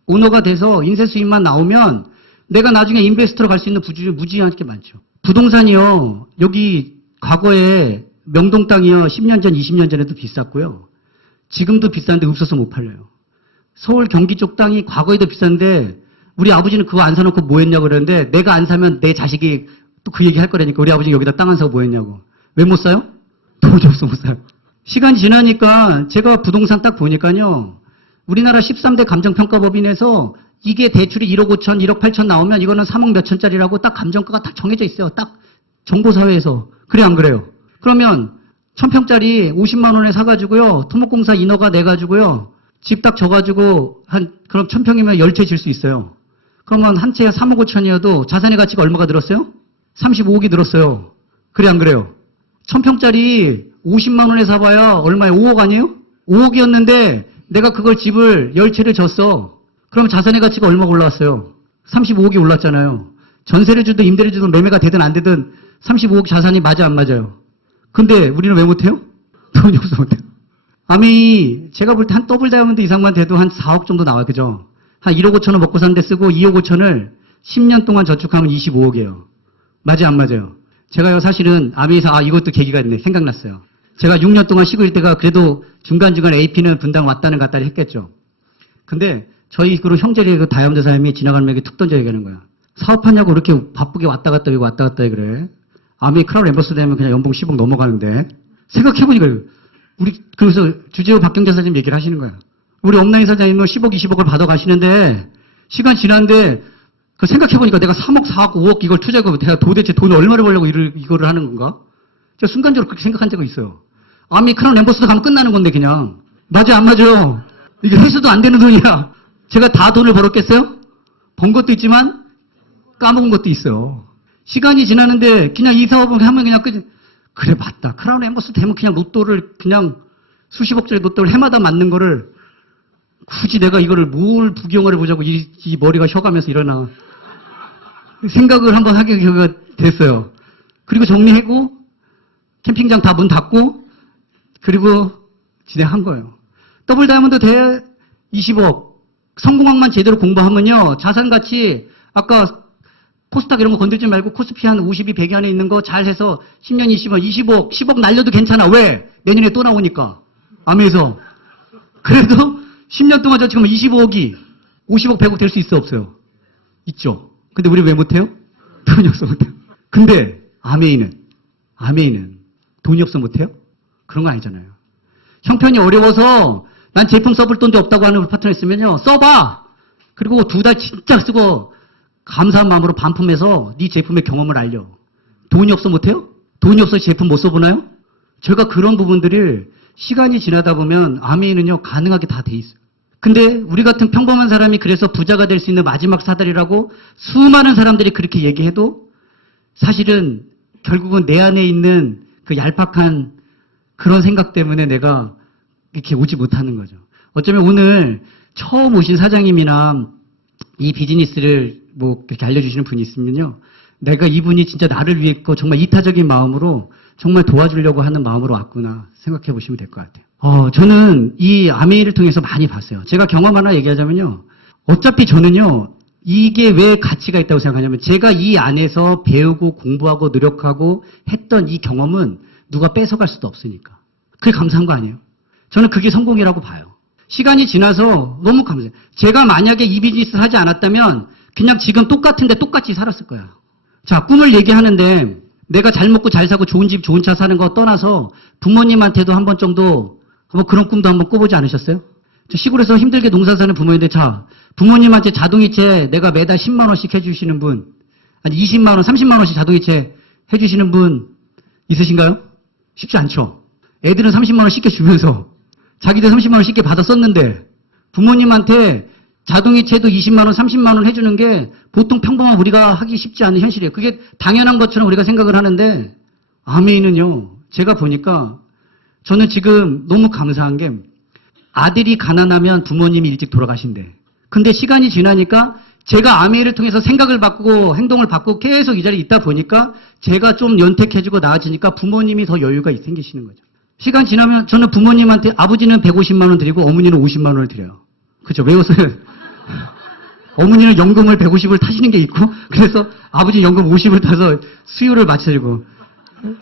오너가 돼서 인쇄 수입만 나오면 내가 나중에 인베스터로 갈 수 있는 무지하게 많죠. 부동산이요. 여기 과거에 명동 땅이요. 10년 전, 20년 전에도 비쌌고요. 지금도 비싼데 없어서 못 팔려요. 서울 경기 쪽 땅이 과거에도 비싼데 우리 아버지는 그거 안 사놓고 뭐 했냐고 그러는데 내가 안 사면 내 자식이 또 그 얘기 할 거라니까. 우리 아버지 여기다 땅 안 사고 뭐 했냐고. 왜 못 사요? 돈이 없어 못 사요. 시간이 지나니까 제가 부동산 딱 보니까요. 우리나라 13대 감정평가법인에서 이게 대출이 1억 5천, 1억 8천 나오면 이거는 3억 몇천짜리라고 딱 감정가가 딱 정해져 있어요. 딱 정보사회에서. 그래 안 그래요? 그러면 1000평짜리 50만 원에 사가지고요. 토목공사 인허가 내가지고요. 집 딱 져가지고 그럼 1000평이면 10채 질 수 있어요. 그러면 한 채에 3억 5천이어도 자산의 가치가 얼마가 늘었어요? 35억이 늘었어요. 그래 안 그래요? 1000평짜리 50만 원에 사봐야 얼마에 5억 아니에요? 5억이었는데 내가 그걸 집을 10채를 졌어. 그럼 자산의 가치가 얼마가 올라왔어요? 35억이 올랐잖아요. 전세를 주든 임대를 주든 매매가 되든 안 되든 35억 자산이 맞아 안 맞아요? 근데 우리는 왜 못해요? 돈이 없어 못해요. 아미 제가 볼 때 한 더블 다이아몬드 이상만 돼도 한 4억 정도 나와요. 그죠? 한 1억 5천원 먹고 사는데 쓰고 2억 5천을 10년 동안 저축하면 25억이에요. 맞아요 안 맞아요? 제가요 사실은 아미에서 이것도 계기가 있네. 생각났어요. 제가 6년 동안 쉬고 있을 때가 그래도 중간중간 AP는 분당 왔다는 갔다리 했겠죠. 근데 저희 그 형제리 그 다이아몬드 사람이 지나가는 맥에 툭 던져 얘기하는 거야. 사업하냐고 이렇게 바쁘게 왔다 갔다 여기 왔다 갔다 해 그래. 아미 크라운 엠버스 되면 그냥 연봉 10억 넘어가는데. 생각해보니까 우리 그래서 주재호 박경자 사장님 얘기를 하시는 거야. 우리 엄나인 사장님은 10억 20억을 받아가시는데 시간 지났는데 그 생각해보니까 내가 3억 4억 5억 이걸 투자하고 내가 도대체 돈을 얼마를 벌려고 이거를 하는 건가? 제가 순간적으로 그렇게 생각한 적이 있어요. 아미 크라운 엠버스도 가면 끝나는 건데 그냥. 맞아 안 맞아요? 이게 회수도 안 되는 돈이야. 제가 다 돈을 벌었겠어요? 번 것도 있지만 까먹은 것도 있어요. 시간이 지나는데 그냥 이 사업을 하면 그냥 그래 맞다. 크라운 엠버스 되면 그냥 로또를 그냥 수십억짜리 로또를 해마다 맞는 거를 굳이 내가 이거를 뭘 부경화를 보자고 이 머리가 혀가면서 일어나. 생각을 한번 하게 됐어요. 그리고 정리하고 캠핑장 다 문 닫고 그리고 진행한 거예요. 더블 다이아몬드 대 20억. 성공학만 제대로 공부하면요. 자산가치 아까 코스닥 이런 거 건들지 말고 코스피 한 52, 100이 안에 있는 거 잘해서 10년, 20년, 20억, 10억 날려도 괜찮아. 왜? 내년에 또 나오니까. 아메에서. 그래도 10년 동안 저축하면 25억이 50억, 100억 될 수 있어 없어요? 있죠. 근데 우리 왜 못해요? 돈이 없어 못해요. 근데 아메이는 돈이 없어 못해요? 그런 거 아니잖아요. 형편이 어려워서 난 제품 써볼 돈도 없다고 하는 파트너 있으면요. 써봐. 그리고 2달 진짜 쓰고 감사한 마음으로 반품해서 네 제품의 경험을 알려. 돈이 없어 못해요? 돈이 없어 제품 못 써보나요? 제가 그런 부분들을 시간이 지나다 보면 아메이는요 가능하게 다 돼 있어요. 근데 우리 같은 평범한 사람이 그래서 부자가 될 수 있는 마지막 사다리라고 수많은 사람들이 그렇게 얘기해도 사실은 결국은 내 안에 있는 그 얄팍한 그런 생각 때문에 내가 이렇게 오지 못하는 거죠. 어쩌면 오늘 처음 오신 사장님이나 이 비즈니스를 뭐 그렇게 알려주시는 분이 있으면요. 내가 이분이 진짜 나를 위해 정말 이타적인 마음으로 정말 도와주려고 하는 마음으로 왔구나 생각해 보시면 될 것 같아요. 저는 이 아메이를 통해서 많이 봤어요. 제가 경험 하나 얘기하자면요. 어차피 저는요. 이게 왜 가치가 있다고 생각하냐면 제가 이 안에서 배우고 공부하고 노력하고 했던 이 경험은 누가 뺏어갈 수도 없으니까. 그게 감사한 거 아니에요? 저는 그게 성공이라고 봐요. 시간이 지나서 너무 감사해요. 제가 만약에 이 비즈니스를 하지 않았다면 그냥 지금 똑같은데 똑같이 살았을 거야. 자, 꿈을 얘기하는데 내가 잘 먹고 잘 사고 좋은 집 좋은 차 사는 거 떠나서 부모님한테도 한 번 정도 한번 그런 꿈도 한번 꿔보지 않으셨어요? 저 시골에서 힘들게 농사 사는 부모인데 자, 부모님한테 자동이체 내가 매달 10만 원씩 해주시는 분, 아니 20만 원, 30만 원씩 자동이체 해주시는 분 있으신가요? 쉽지 않죠. 애들은 30만 원 쉽게 주면서 자기들 30만 원 쉽게 받아 썼는데 부모님한테 자동이체도 20만 원, 30만 원 해주는 게 보통 평범한 우리가 하기 쉽지 않은 현실이에요. 그게 당연한 것처럼 우리가 생각을 하는데 아메이는요. 제가 보니까 저는 지금 너무 감사한 게 아들이 가난하면 부모님이 일찍 돌아가신대. 근데 시간이 지나니까 제가 아메이를 통해서 생각을 바꾸고 행동을 바꾸고 계속 이 자리에 있다 보니까 제가 좀 연택해지고 나아지니까 부모님이 더 여유가 생기시는 거죠. 시간 지나면 저는 부모님한테 아버지는 150만 원 드리고 어머니는 50만 원을 드려요. 그죠? 왜 웃어요? 어머니는 연금을 150을 타시는 게 있고 그래서 아버지 연금 50을 타서 수요를 맞춰주고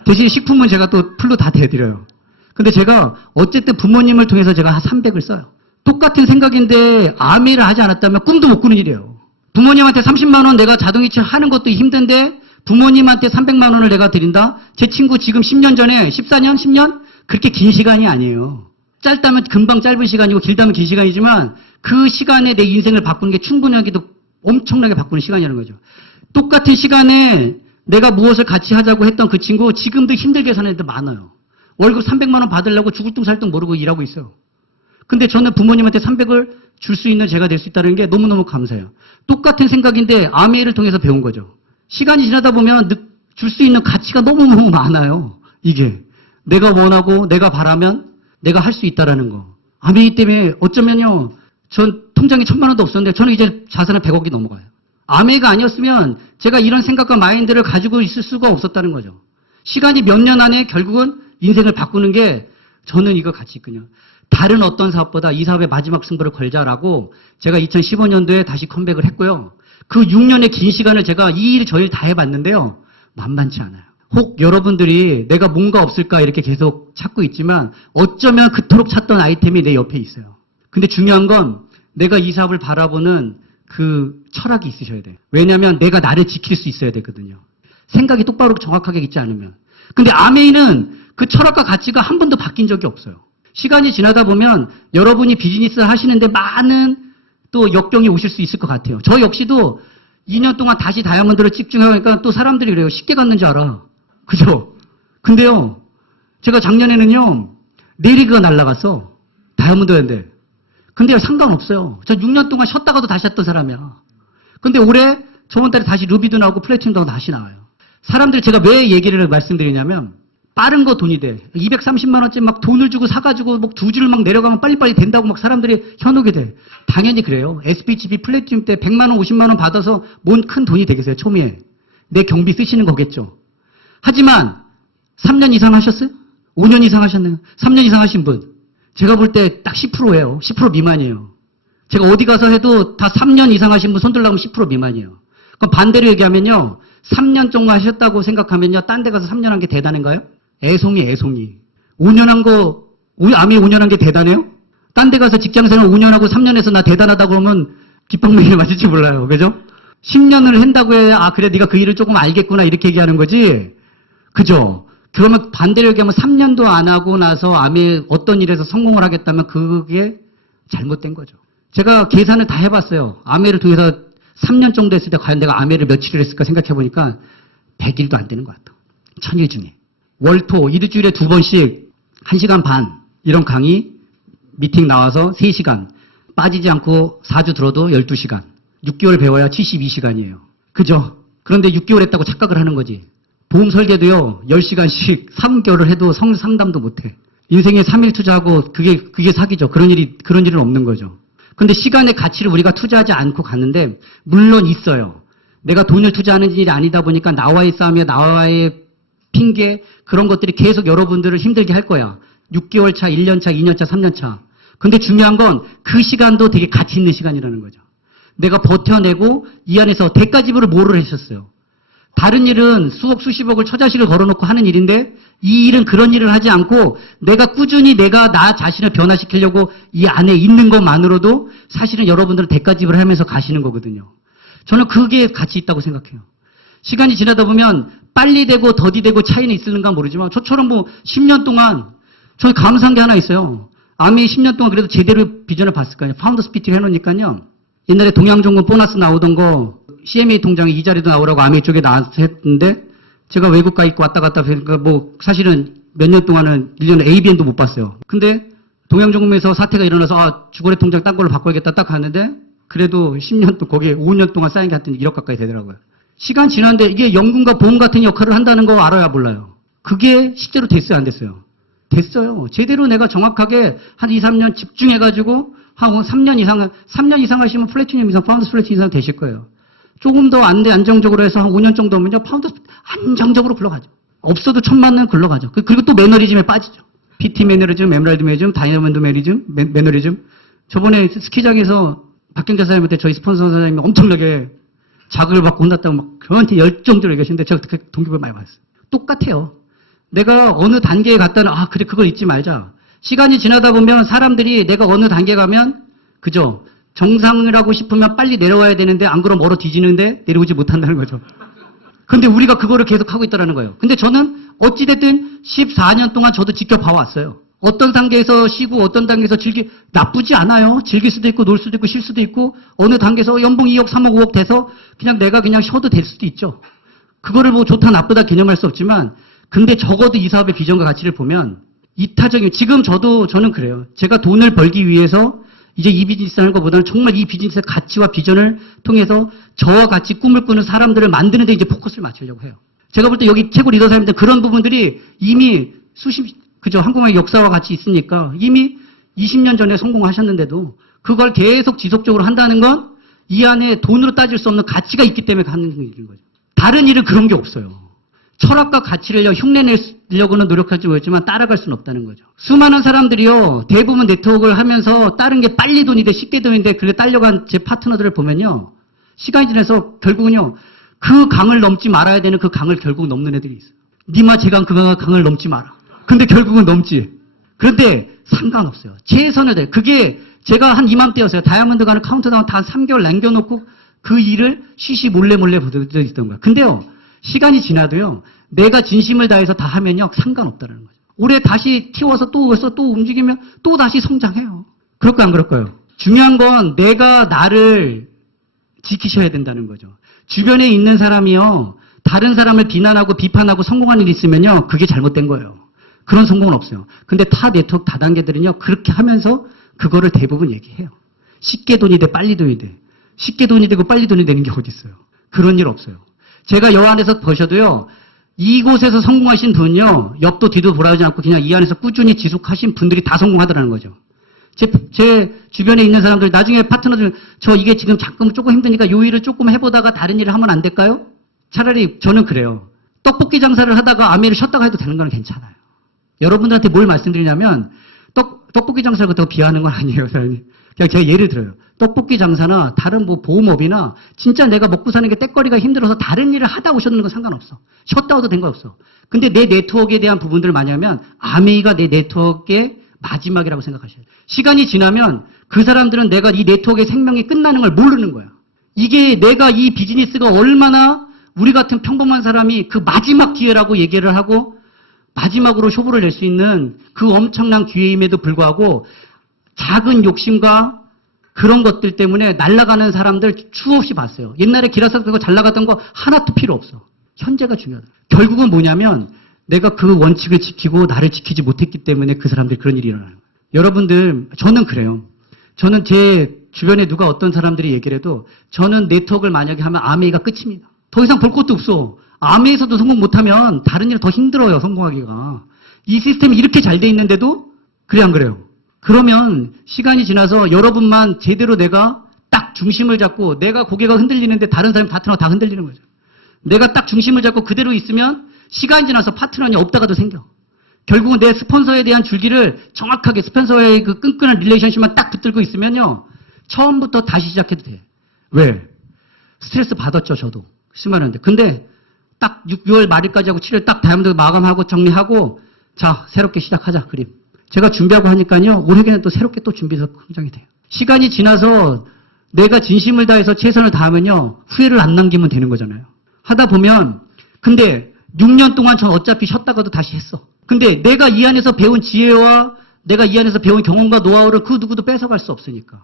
대신 식품은 제가 또 풀로 다 대드려요. 근데 제가 어쨌든 부모님을 통해서 제가 한 300을 써요. 똑같은 생각인데 아메이를 하지 않았다면 꿈도 못 꾸는 일이에요. 부모님한테 30만 원 내가 자동이체 하는 것도 힘든데 부모님한테 300만 원을 내가 드린다? 제 친구 지금 10년 전에 14년, 10년? 그렇게 긴 시간이 아니에요. 짧다면 금방 짧은 시간이고 길다면 긴 시간이지만 그 시간에 내 인생을 바꾸는 게 충분하게도 엄청나게 바꾸는 시간이라는 거죠. 똑같은 시간에 내가 무엇을 같이 하자고 했던 그 친구 지금도 힘들게 사는 애들 많아요. 월급 300만 원 받으려고 죽을 둥 살 둥 모르고 일하고 있어요. 근데 저는 부모님한테 300을 줄 수 있는 제가 될 수 있다는 게 너무너무 감사해요. 똑같은 생각인데 아메이를 통해서 배운 거죠. 시간이 지나다 보면 줄 수 있는 가치가 너무너무 많아요. 이게 내가 원하고 내가 바라면 내가 할 수 있다라는 거. 아메이 때문에 어쩌면요. 전 통장에 1000만 원도 없었는데 저는 이제 자산은 100억이 넘어가요. 아메이가 아니었으면 제가 이런 생각과 마인드를 가지고 있을 수가 없었다는 거죠. 시간이 몇 년 안에 결국은 인생을 바꾸는 게 저는 이거 가치 있거든요. 다른 어떤 사업보다 이 사업의 마지막 승부를 걸자라고 제가 2015년도에 다시 컴백을 했고요. 그 6년의 긴 시간을 제가 이 일 저 일 다 해봤는데요. 만만치 않아요. 혹 여러분들이 내가 뭔가 없을까 이렇게 계속 찾고 있지만 어쩌면 그토록 찾던 아이템이 내 옆에 있어요. 근데 중요한 건 내가 이 사업을 바라보는 그 철학이 있으셔야 돼요. 왜냐하면 내가 나를 지킬 수 있어야 되거든요. 생각이 똑바로 정확하게 있지 않으면. 근데 아메이는 그 철학과 가치가 한 번도 바뀐 적이 없어요. 시간이 지나다 보면 여러분이 비즈니스를 하시는데 많은 또 역경이 오실 수 있을 것 같아요. 저 역시도 2년 동안 다시 다이아몬드를 집중하니까 또 사람들이 그래요. 쉽게 갔는 줄 알아. 그죠? 근데요, 제가 작년에는요, 내리그가 날라갔어. 다이아몬드였는데. 근데 상관없어요. 저 6년 동안 쉬었다가도 다시 했던 사람이야. 근데 올해 저번 달에 다시 루비도 나오고 플래티넘도 다시 나와요. 사람들 제가 왜 얘기를 말씀드리냐면 빠른 거 돈이 돼. 230만 원짜리 막 돈을 주고 사가지고 막 두 줄을 막 내려가면 빨리빨리 된다고 막 사람들이 현혹이 돼. 당연히 그래요. SPGP 플래티넘 때 100만 원, 50만 원 받아서 뭔 큰 돈이 되겠어요. 초미에. 내 경비 쓰시는 거겠죠. 하지만 3년 이상 하셨어요? 5년 이상 하셨나요? 3년 이상 하신 분. 제가 볼 때 딱 10%예요. 10% 미만이에요. 제가 어디 가서 해도 다 3년 이상 하신 분 손 들라면 10% 미만이에요. 그럼 반대로 얘기하면요. 3년 정도 하셨다고 생각하면요. 딴 데 가서 3년 한 게 대단한가요? 애송이. 5년 한 거, 아메이 5년 한 게 대단해요? 딴 데 가서 직장생활 5년 하고 3년 해서 나 대단하다고 그러면 깃방맹이에 맞을지 몰라요. 그죠? 10년을 한다고 해야 아 그래 네가 그 일을 조금 알겠구나 이렇게 얘기하는 거지. 그죠? 그러면 반대로 얘기하면 3년도 안 하고 나서 아메이 어떤 일에서 성공을 하겠다면 그게 잘못된 거죠. 제가 계산을 다 해봤어요. 아메이를 통해서 3년 정도 했을 때 과연 내가 아메이를 며칠을 했을까 생각해보니까 100일도 안 되는 것 같아. 1000일 중에. 월토 일주일에 2번씩 1시간 반 이런 강의 미팅 나와서 3시간 빠지지 않고 4주 들어도 12시간 6개월 배워야 72시간이에요. 그죠? 그런데 6개월 했다고 착각을 하는 거지. 보험 설계도요 10시간씩 3개월을 해도 상담도 못해. 인생에 3일 투자하고 그게 사기죠. 그런 일은 없는 거죠. 근데 시간의 가치를 우리가 투자하지 않고 갔는데 물론 있어요. 내가 돈을 투자하는 일이 아니다 보니까 나와의 싸움이야 나와의 핑계 그런 것들이 계속 여러분들을 힘들게 할 거야. 6개월 차, 1년 차, 2년 차, 3년 차. 근데 중요한 건 그 시간도 되게 가치 있는 시간이라는 거죠. 내가 버텨내고 이 안에서 대가 지불을 뭐를 하셨어요. 다른 일은 수억 수십억을 처자식을 걸어놓고 하는 일인데 이 일은 그런 일을 하지 않고 내가 꾸준히 내가 나 자신을 변화시키려고 이 안에 있는 것만으로도 사실은 여러분들은 대가집을 하면서 가시는 거거든요. 저는 그게 가치 있다고 생각해요. 시간이 지나다 보면 빨리 되고 더디 되고 차이는 있을는가 모르지만 저처럼 뭐 10년 동안 저는 감사한 게 하나 있어요. 아메이 10년 동안 그래도 제대로 비전을 봤을 거예요. 파운더 스피티를 해놓으니까요. 옛날에 동양종군 보너스 나오던 거 CMA 통장에 이자리도 나오라고 아메이 쪽에 나와서 했는데 제가 외국 가 있고 왔다 갔다 하니까 뭐 사실은 몇 년 동안은 1년에 ABN도 못 봤어요. 근데 동양종군에서 사태가 일어나서 주거래 통장 딴 걸로 바꿔야겠다 딱 하는데 그래도 10년 또 거기에 5년 동안 쌓인 게 하여튼 1억 가까이 되더라고요. 시간 지났는데 이게 연금과 보험 같은 역할을 한다는 거 알아야 몰라요. 그게 실제로 됐어요, 안 됐어요? 됐어요. 제대로 내가 정확하게 한 2, 3년 집중해가지고 한 3년 이상 하시면 플래티늄 이상, 파운드 플래티늄 이상 되실 거예요. 조금 더 안정적으로 해서 한 5년 정도 하면요, 파운드 안정적으로 굴러가죠. 없어도 1,000만 원 굴러가죠. 그리고 또 매너리즘에 빠지죠. PT 매너리즘, 에메랄드 매너리즘, 다이아몬드 매너리즘. 저번에 스키장에서 박경자 사장님한테 저희 스폰서 사장님이 엄청나게 자극을 받고 혼났다고 막 저한테 열정적으로 얘기하시는데 제가 그 동기부여 많이 받았어요. 똑같아요. 내가 어느 단계에 갔다는 그래 그걸 잊지 말자. 시간이 지나다 보면 사람들이 내가 어느 단계 가면 그죠. 정상이라고 싶으면 빨리 내려와야 되는데 안 그러면 얼어 뒤지는데 내려오지 못한다는 거죠. 근데 우리가 그거를 계속 하고 있다는 거예요. 근데 저는 어찌됐든 14년 동안 저도 지켜봐 왔어요. 어떤 단계에서 쉬고 어떤 단계에서 나쁘지 않아요. 즐길 수도 있고 놀 수도 있고 쉴 수도 있고 어느 단계에서 연봉 2억, 3억, 5억 돼서 그냥 내가 그냥 쉬어도 될 수도 있죠. 그거를 뭐 좋다 나쁘다 개념할 수 없지만 근데 적어도 이 사업의 비전과 가치를 보면 이타적인 지금 저는 그래요. 제가 돈을 벌기 위해서 이제 이 비즈니스 하는 것보다는 정말 이 비즈니스의 가치와 비전을 통해서 저와 같이 꿈을 꾸는 사람들을 만드는 데 이제 포커스를 맞추려고 해요. 제가 볼 때 여기 최고 리더 사람들 그런 부분들이 이미 그죠. 한국의 역사와 같이 있으니까 이미 20년 전에 성공하셨는데도 그걸 계속 지속적으로 한다는 건 이 안에 돈으로 따질 수 없는 가치가 있기 때문에 하는 일인 거죠. 다른 일은 그런 게 없어요. 철학과 가치를 흉내내려고는 노력할지 모르겠지만 따라갈 수는 없다는 거죠. 수많은 사람들이요. 대부분 네트워크를 하면서 다른 게 빨리 돈이 돼 쉽게 돈이 돼 그래 딸려간 제 파트너들을 보면요. 시간이 지나서 결국은요. 그 강을 넘지 말아야 되는 그 강을 결국 넘는 애들이 있어요. 니마 제강 그 강을 넘지 마라. 근데 결국은 넘지. 그런데 상관없어요. 최선을 다해. 그게 제가 한 이맘때였어요. 다이아몬드 가는 카운트다운 다 3개월 남겨놓고 그 일을 쉬쉬 몰래 보여져 있던 거예요. 근데요. 시간이 지나도요. 내가 진심을 다해서 다 하면요. 상관없다는 거죠. 올해 다시 튀어서 또 움직이면 또 다시 성장해요. 그럴까요? 안 그럴까요? 중요한 건 내가 나를 지키셔야 된다는 거죠. 주변에 있는 사람이요. 다른 사람을 비난하고 비판하고 성공하는 일이 있으면요. 그게 잘못된 거예요. 그런 성공은 없어요. 근데 타 네트워크 다단계들은요. 그렇게 하면서 그거를 대부분 얘기해요. 쉽게 돈이 돼 빨리 돈이 돼. 쉽게 돈이 되고 빨리 돈이 되는 게 어디 있어요. 그런 일 없어요. 제가 여 안에서 보셔도요. 이곳에서 성공하신 분요. 옆도 뒤도 돌아오지 않고 그냥 이 안에서 꾸준히 지속하신 분들이 다 성공하더라는 거죠. 제 주변에 있는 사람들 나중에 파트너들 저 이게 지금 잠깐 조금 힘드니까 요 일을 조금 해보다가 다른 일을 하면 안 될까요? 차라리 저는 그래요. 떡볶이 장사를 하다가 아메를 쉬었다가 해도 되는 건 괜찮아요. 여러분들한테 뭘 말씀드리냐면 떡볶이 장사를 그렇다고 비하하는 건 아니에요. 사장님. 그냥 제가 예를 들어요. 떡볶이 장사나 다른 뭐 보험업이나 진짜 내가 먹고 사는 게 떼거리가 힘들어서 다른 일을 하다 오셨는 건 상관없어. 쉬었다 와도 된 거 없어. 근데 내 네트워크에 대한 부분들을 많이 하면 아메이가 내 네트워크의 마지막이라고 생각하셔야 돼요. 시간이 지나면 그 사람들은 내가 이 네트워크의 생명이 끝나는 걸 모르는 거야. 이게 내가 이 비즈니스가 얼마나 우리 같은 평범한 사람이 그 마지막 기회라고 얘기를 하고 마지막으로 쇼부를 낼 수 있는 그 엄청난 기회임에도 불구하고 작은 욕심과 그런 것들 때문에 날아가는 사람들 수없이 봤어요. 옛날에 기라사 그거 잘 나갔던 거 하나도 필요 없어. 현재가 중요하다. 결국은 뭐냐면 내가 그 원칙을 지키고 나를 지키지 못했기 때문에 그 사람들이 그런 일이 일어나는 거예요. 여러분들 저는 그래요. 저는 제 주변에 누가 어떤 사람들이 얘기를 해도 저는 네트워크를 만약에 하면 아메이가 끝입니다. 더 이상 볼 것도 없어. 아메에서도 성공 못하면 다른 일은 더 힘들어요. 성공하기가. 이 시스템이 이렇게 잘 돼 있는데도 그래 안 그래요? 그러면 시간이 지나서 여러분만 제대로 내가 딱 중심을 잡고 내가 고개가 흔들리는데 다른 사람 파트너가 다 흔들리는 거죠. 내가 딱 중심을 잡고 그대로 있으면 시간이 지나서 파트너는 없다가도 생겨. 결국은 내 스폰서에 대한 줄기를 정확하게 스폰서의 그 끈끈한 릴레이션십만 딱 붙들고 있으면요. 처음부터 다시 시작해도 돼. 왜? 스트레스 받았죠, 저도. 심하는데. 근데 딱 6월 말일까지 하고 7월 딱 다이아몬드 마감하고 정리하고 자, 새롭게 시작하자, 그림. 제가 준비하고 하니까요, 올해에는 또 새롭게 또 준비해서 흥정이 돼요. 시간이 지나서 내가 진심을 다해서 최선을 다하면요, 후회를 안 남기면 되는 거잖아요. 하다 보면, 근데 6년 동안 전 어차피 쉬었다가도 다시 했어. 근데 내가 이 안에서 배운 지혜와 내가 이 안에서 배운 경험과 노하우를 그 누구도 뺏어갈 수 없으니까.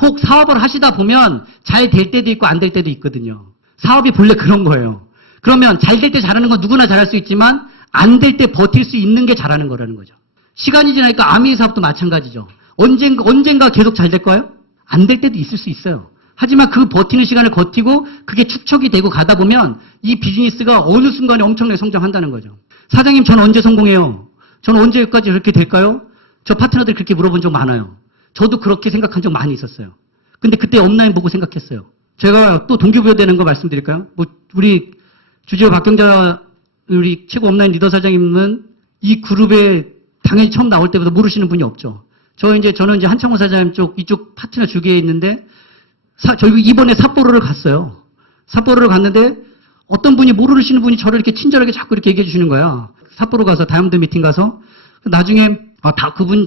혹 사업을 하시다 보면 잘 될 때도 있고 안 될 때도 있거든요. 사업이 본래 그런 거예요. 그러면 잘 될 때 잘하는 건 누구나 잘할 수 있지만 안 될 때 버틸 수 있는 게 잘하는 거라는 거죠. 시간이 지나니까 아미 사업도 마찬가지죠. 언젠가 계속 잘 될까요? 안 될 때도 있을 수 있어요. 하지만 그 버티는 시간을 버티고 그게 축적이 되고 가다 보면 이 비즈니스가 어느 순간에 엄청나게 성장한다는 거죠. 사장님, 저는 언제 성공해요? 저는 언제까지 그렇게 될까요? 저 파트너들 그렇게 물어본 적 많아요. 저도 그렇게 생각한 적 많이 있었어요. 근데 그때 업라인 보고 생각했어요. 제가 또 동기부여 되는 거 말씀드릴까요? 우리 주지호 박경자 우리 최고 업라인 리더 사장님은 이 그룹에 당연히 처음 나올 때부터 모르시는 분이 없죠. 저는 이제 한창호 사장님 이쪽 파트너 주계에 있는데, 저희 이번에 삿포로를 갔어요. 삿포로를 갔는데, 어떤 분이 모르시는 분이 저를 이렇게 친절하게 자꾸 이렇게 얘기해 주시는 거야. 삿포로 가서, 다이아몬드 미팅 가서. 나중에,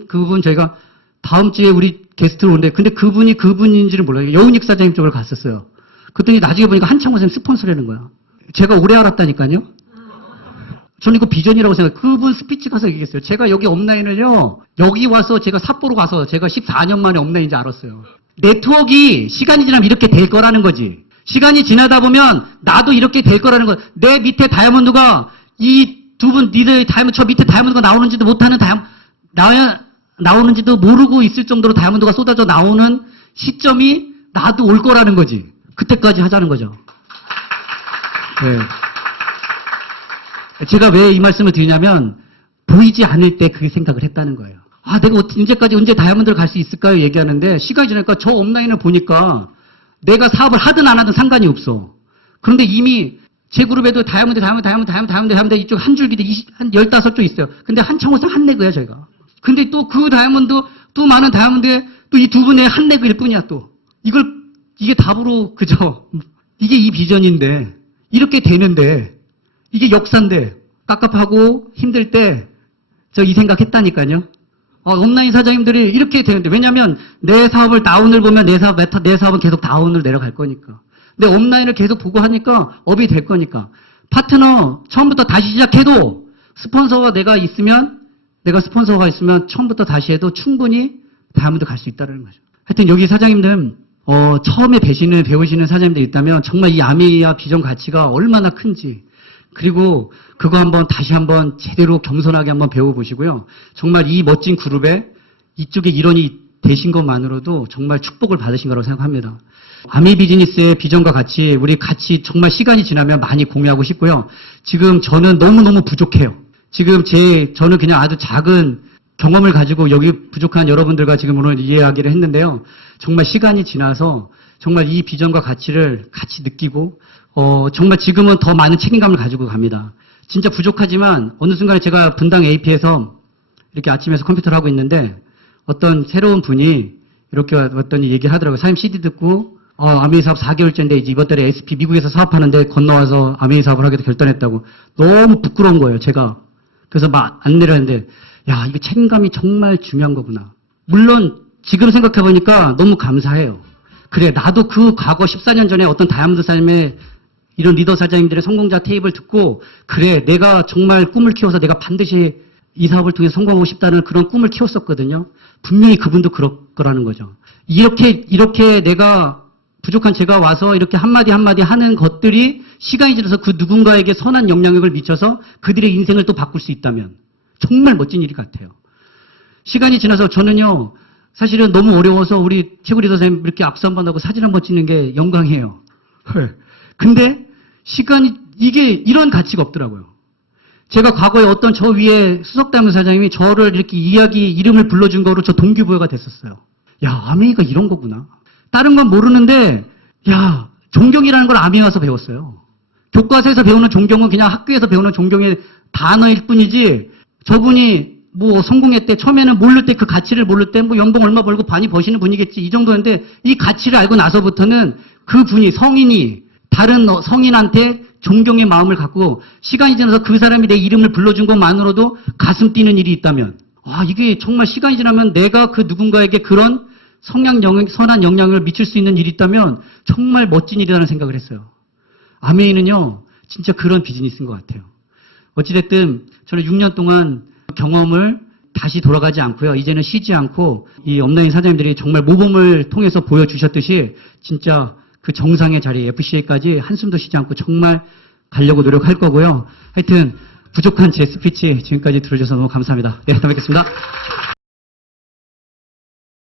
그분 저희가 다음 주에 우리 게스트로 오는데, 근데 그분이 그분인지를 몰라요. 여운익 사장님 쪽으로 갔었어요. 그랬더니 나중에 보니까 한창호 사장님 스폰서라는 거야. 제가 오래 알았다니까요. 저는 이거 비전이라고 생각해요. 그분 스피치 가서 얘기했어요. 제가 여기 업라인을요, 여기 와서 제가 삿포로 가서 제가 14년 만에 업라인인지 알았어요. 네트워크가 시간이 지나면 이렇게 될 거라는 거지. 시간이 지나다 보면 나도 이렇게 될 거라는 거. 내 밑에 다이아몬드가 이 두 분 니들 다이아몬드, 저 밑에 다이아몬드가 나오는지도 못하는 나오는지도 모르고 있을 정도로 다이아몬드가 쏟아져 나오는 시점이 나도 올 거라는 거지. 그때까지 하자는 거죠. 네. 제가 왜 이 말씀을 드리냐면 보이지 않을 때 그게 생각을 했다는 거예요. 내가 언제 다이아몬드를 갈 수 있을까요? 얘기하는데 시간이 지나니까 저 업라인을 보니까 내가 사업을 하든 안 하든 상관이 없어. 그런데 이미 제 그룹에도 다이아몬드 이쪽 한 줄기도 한 15쪽 있어요. 근데 한창호상 한 레그야, 제가. 근데 또 그 다이아몬드, 또 많은 다이아몬드에 또 이 두 분의 한 레그일 뿐이야, 또. 이게 답으로, 그죠? 이게 이 비전인데, 이렇게 되는데, 이게 역사인데, 깝깝하고 힘들 때, 저 이 생각 했다니까요. 온라인 사장님들이 이렇게 되는데, 왜냐면 내 사업을 다운을 보면 내 사업은 계속 다운을 내려갈 거니까. 내 업라인을 계속 보고 하니까 업이 될 거니까. 파트너 처음부터 다시 시작해도 스폰서가 내가 스폰서가 있으면 처음부터 다시 해도 충분히 다이아몬드 갈 수 있다는 거죠. 하여튼 여기 사장님들, 처음에 배우시는 사장님들 있다면 정말 이 아미야 비전 가치가 얼마나 큰지, 그리고 그거 다시 한번 제대로 겸손하게 한번 배워보시고요. 정말 이 멋진 그룹에 이쪽에 일원이 되신 것만으로도 정말 축복을 받으신 거라고 생각합니다. 아미 비즈니스의 비전과 가치, 우리 같이 정말 시간이 지나면 많이 공유하고 싶고요. 지금 저는 너무너무 부족해요. 저는 그냥 아주 작은 경험을 가지고 여기 부족한 여러분들과 지금 오늘 이야기를 했는데요. 정말 시간이 지나서 정말 이 비전과 가치를 같이 느끼고, 정말 지금은 더 많은 책임감을 가지고 갑니다. 진짜 부족하지만 어느 순간에 제가 분당 AP에서 이렇게 아침에서 컴퓨터를 하고 있는데 어떤 새로운 분이 이렇게 왔더니 얘기를 하더라고요. 사장님 CD 듣고, 아메이 사업 4개월째인데 이제 이번 달에 SP 미국에서 사업하는데 건너와서 아메이 사업을 하기로 결단했다고. 너무 부끄러운 거예요, 제가. 그래서 안 내렸는데, 야, 이거 책임감이 정말 중요한 거구나. 물론 지금 생각해보니까 너무 감사해요. 그래, 나도 그 과거 14년 전에 어떤 다이아몬드 삶의 이런 리더 사장님들의 성공자 테이프를 듣고, 그래, 내가 정말 꿈을 키워서 내가 반드시 이 사업을 통해 성공하고 싶다는 그런 꿈을 키웠었거든요. 분명히 그분도 그럴 거라는 거죠. 이렇게 내가 부족한 제가 와서 이렇게 한마디 한마디 하는 것들이 시간이 지나서 그 누군가에게 선한 영향력을 미쳐서 그들의 인생을 또 바꿀 수 있다면 정말 멋진 일이 같아요. 시간이 지나서 저는요, 사실은 너무 어려워서 우리 최고 리더 선생님 이렇게 악수 한번 하고 사진 한번 찍는 게 영광이에요. 근데 이게 이런 가치가 없더라고요. 제가 과거에 어떤 저 위에 수석다이아몬드 사장님이 저를 이렇게 이름을 불러준 거로 저 동기부여가 됐었어요. 야, 아미가 이런 거구나. 다른 건 모르는데, 야, 존경이라는 걸 아미에 와서 배웠어요. 교과서에서 배우는 존경은 그냥 학교에서 배우는 존경의 단어일 뿐이지, 저분이 성공했대, 처음에는 모를 때 그 가치를 모를 때 연봉 얼마 벌고 많이 버시는 분이겠지, 이 정도였는데, 이 가치를 알고 나서부터는 그 분이 성인이 다른 성인한테 존경의 마음을 갖고 시간이 지나서 그 사람이 내 이름을 불러준 것만으로도 가슴 뛰는 일이 있다면, 이게 정말 시간이 지나면 내가 그 누군가에게 그런 선한 영향을 미칠 수 있는 일이 있다면 정말 멋진 일이라는 생각을 했어요. 아메이는요, 진짜 그런 비즈니스인 것 같아요. 어찌됐든 저는 6년 동안 경험을 다시 돌아가지 않고요. 이제는 쉬지 않고 이 업라인 사장님들이 정말 모범을 통해서 보여주셨듯이 진짜 그 정상의 자리 FCA까지 한숨도 쉬지 않고 정말 가려고 노력할 거고요. 하여튼 부족한 제 스피치 지금까지 들어주셔서 너무 감사합니다. 네, 다음에 뵙겠습니다.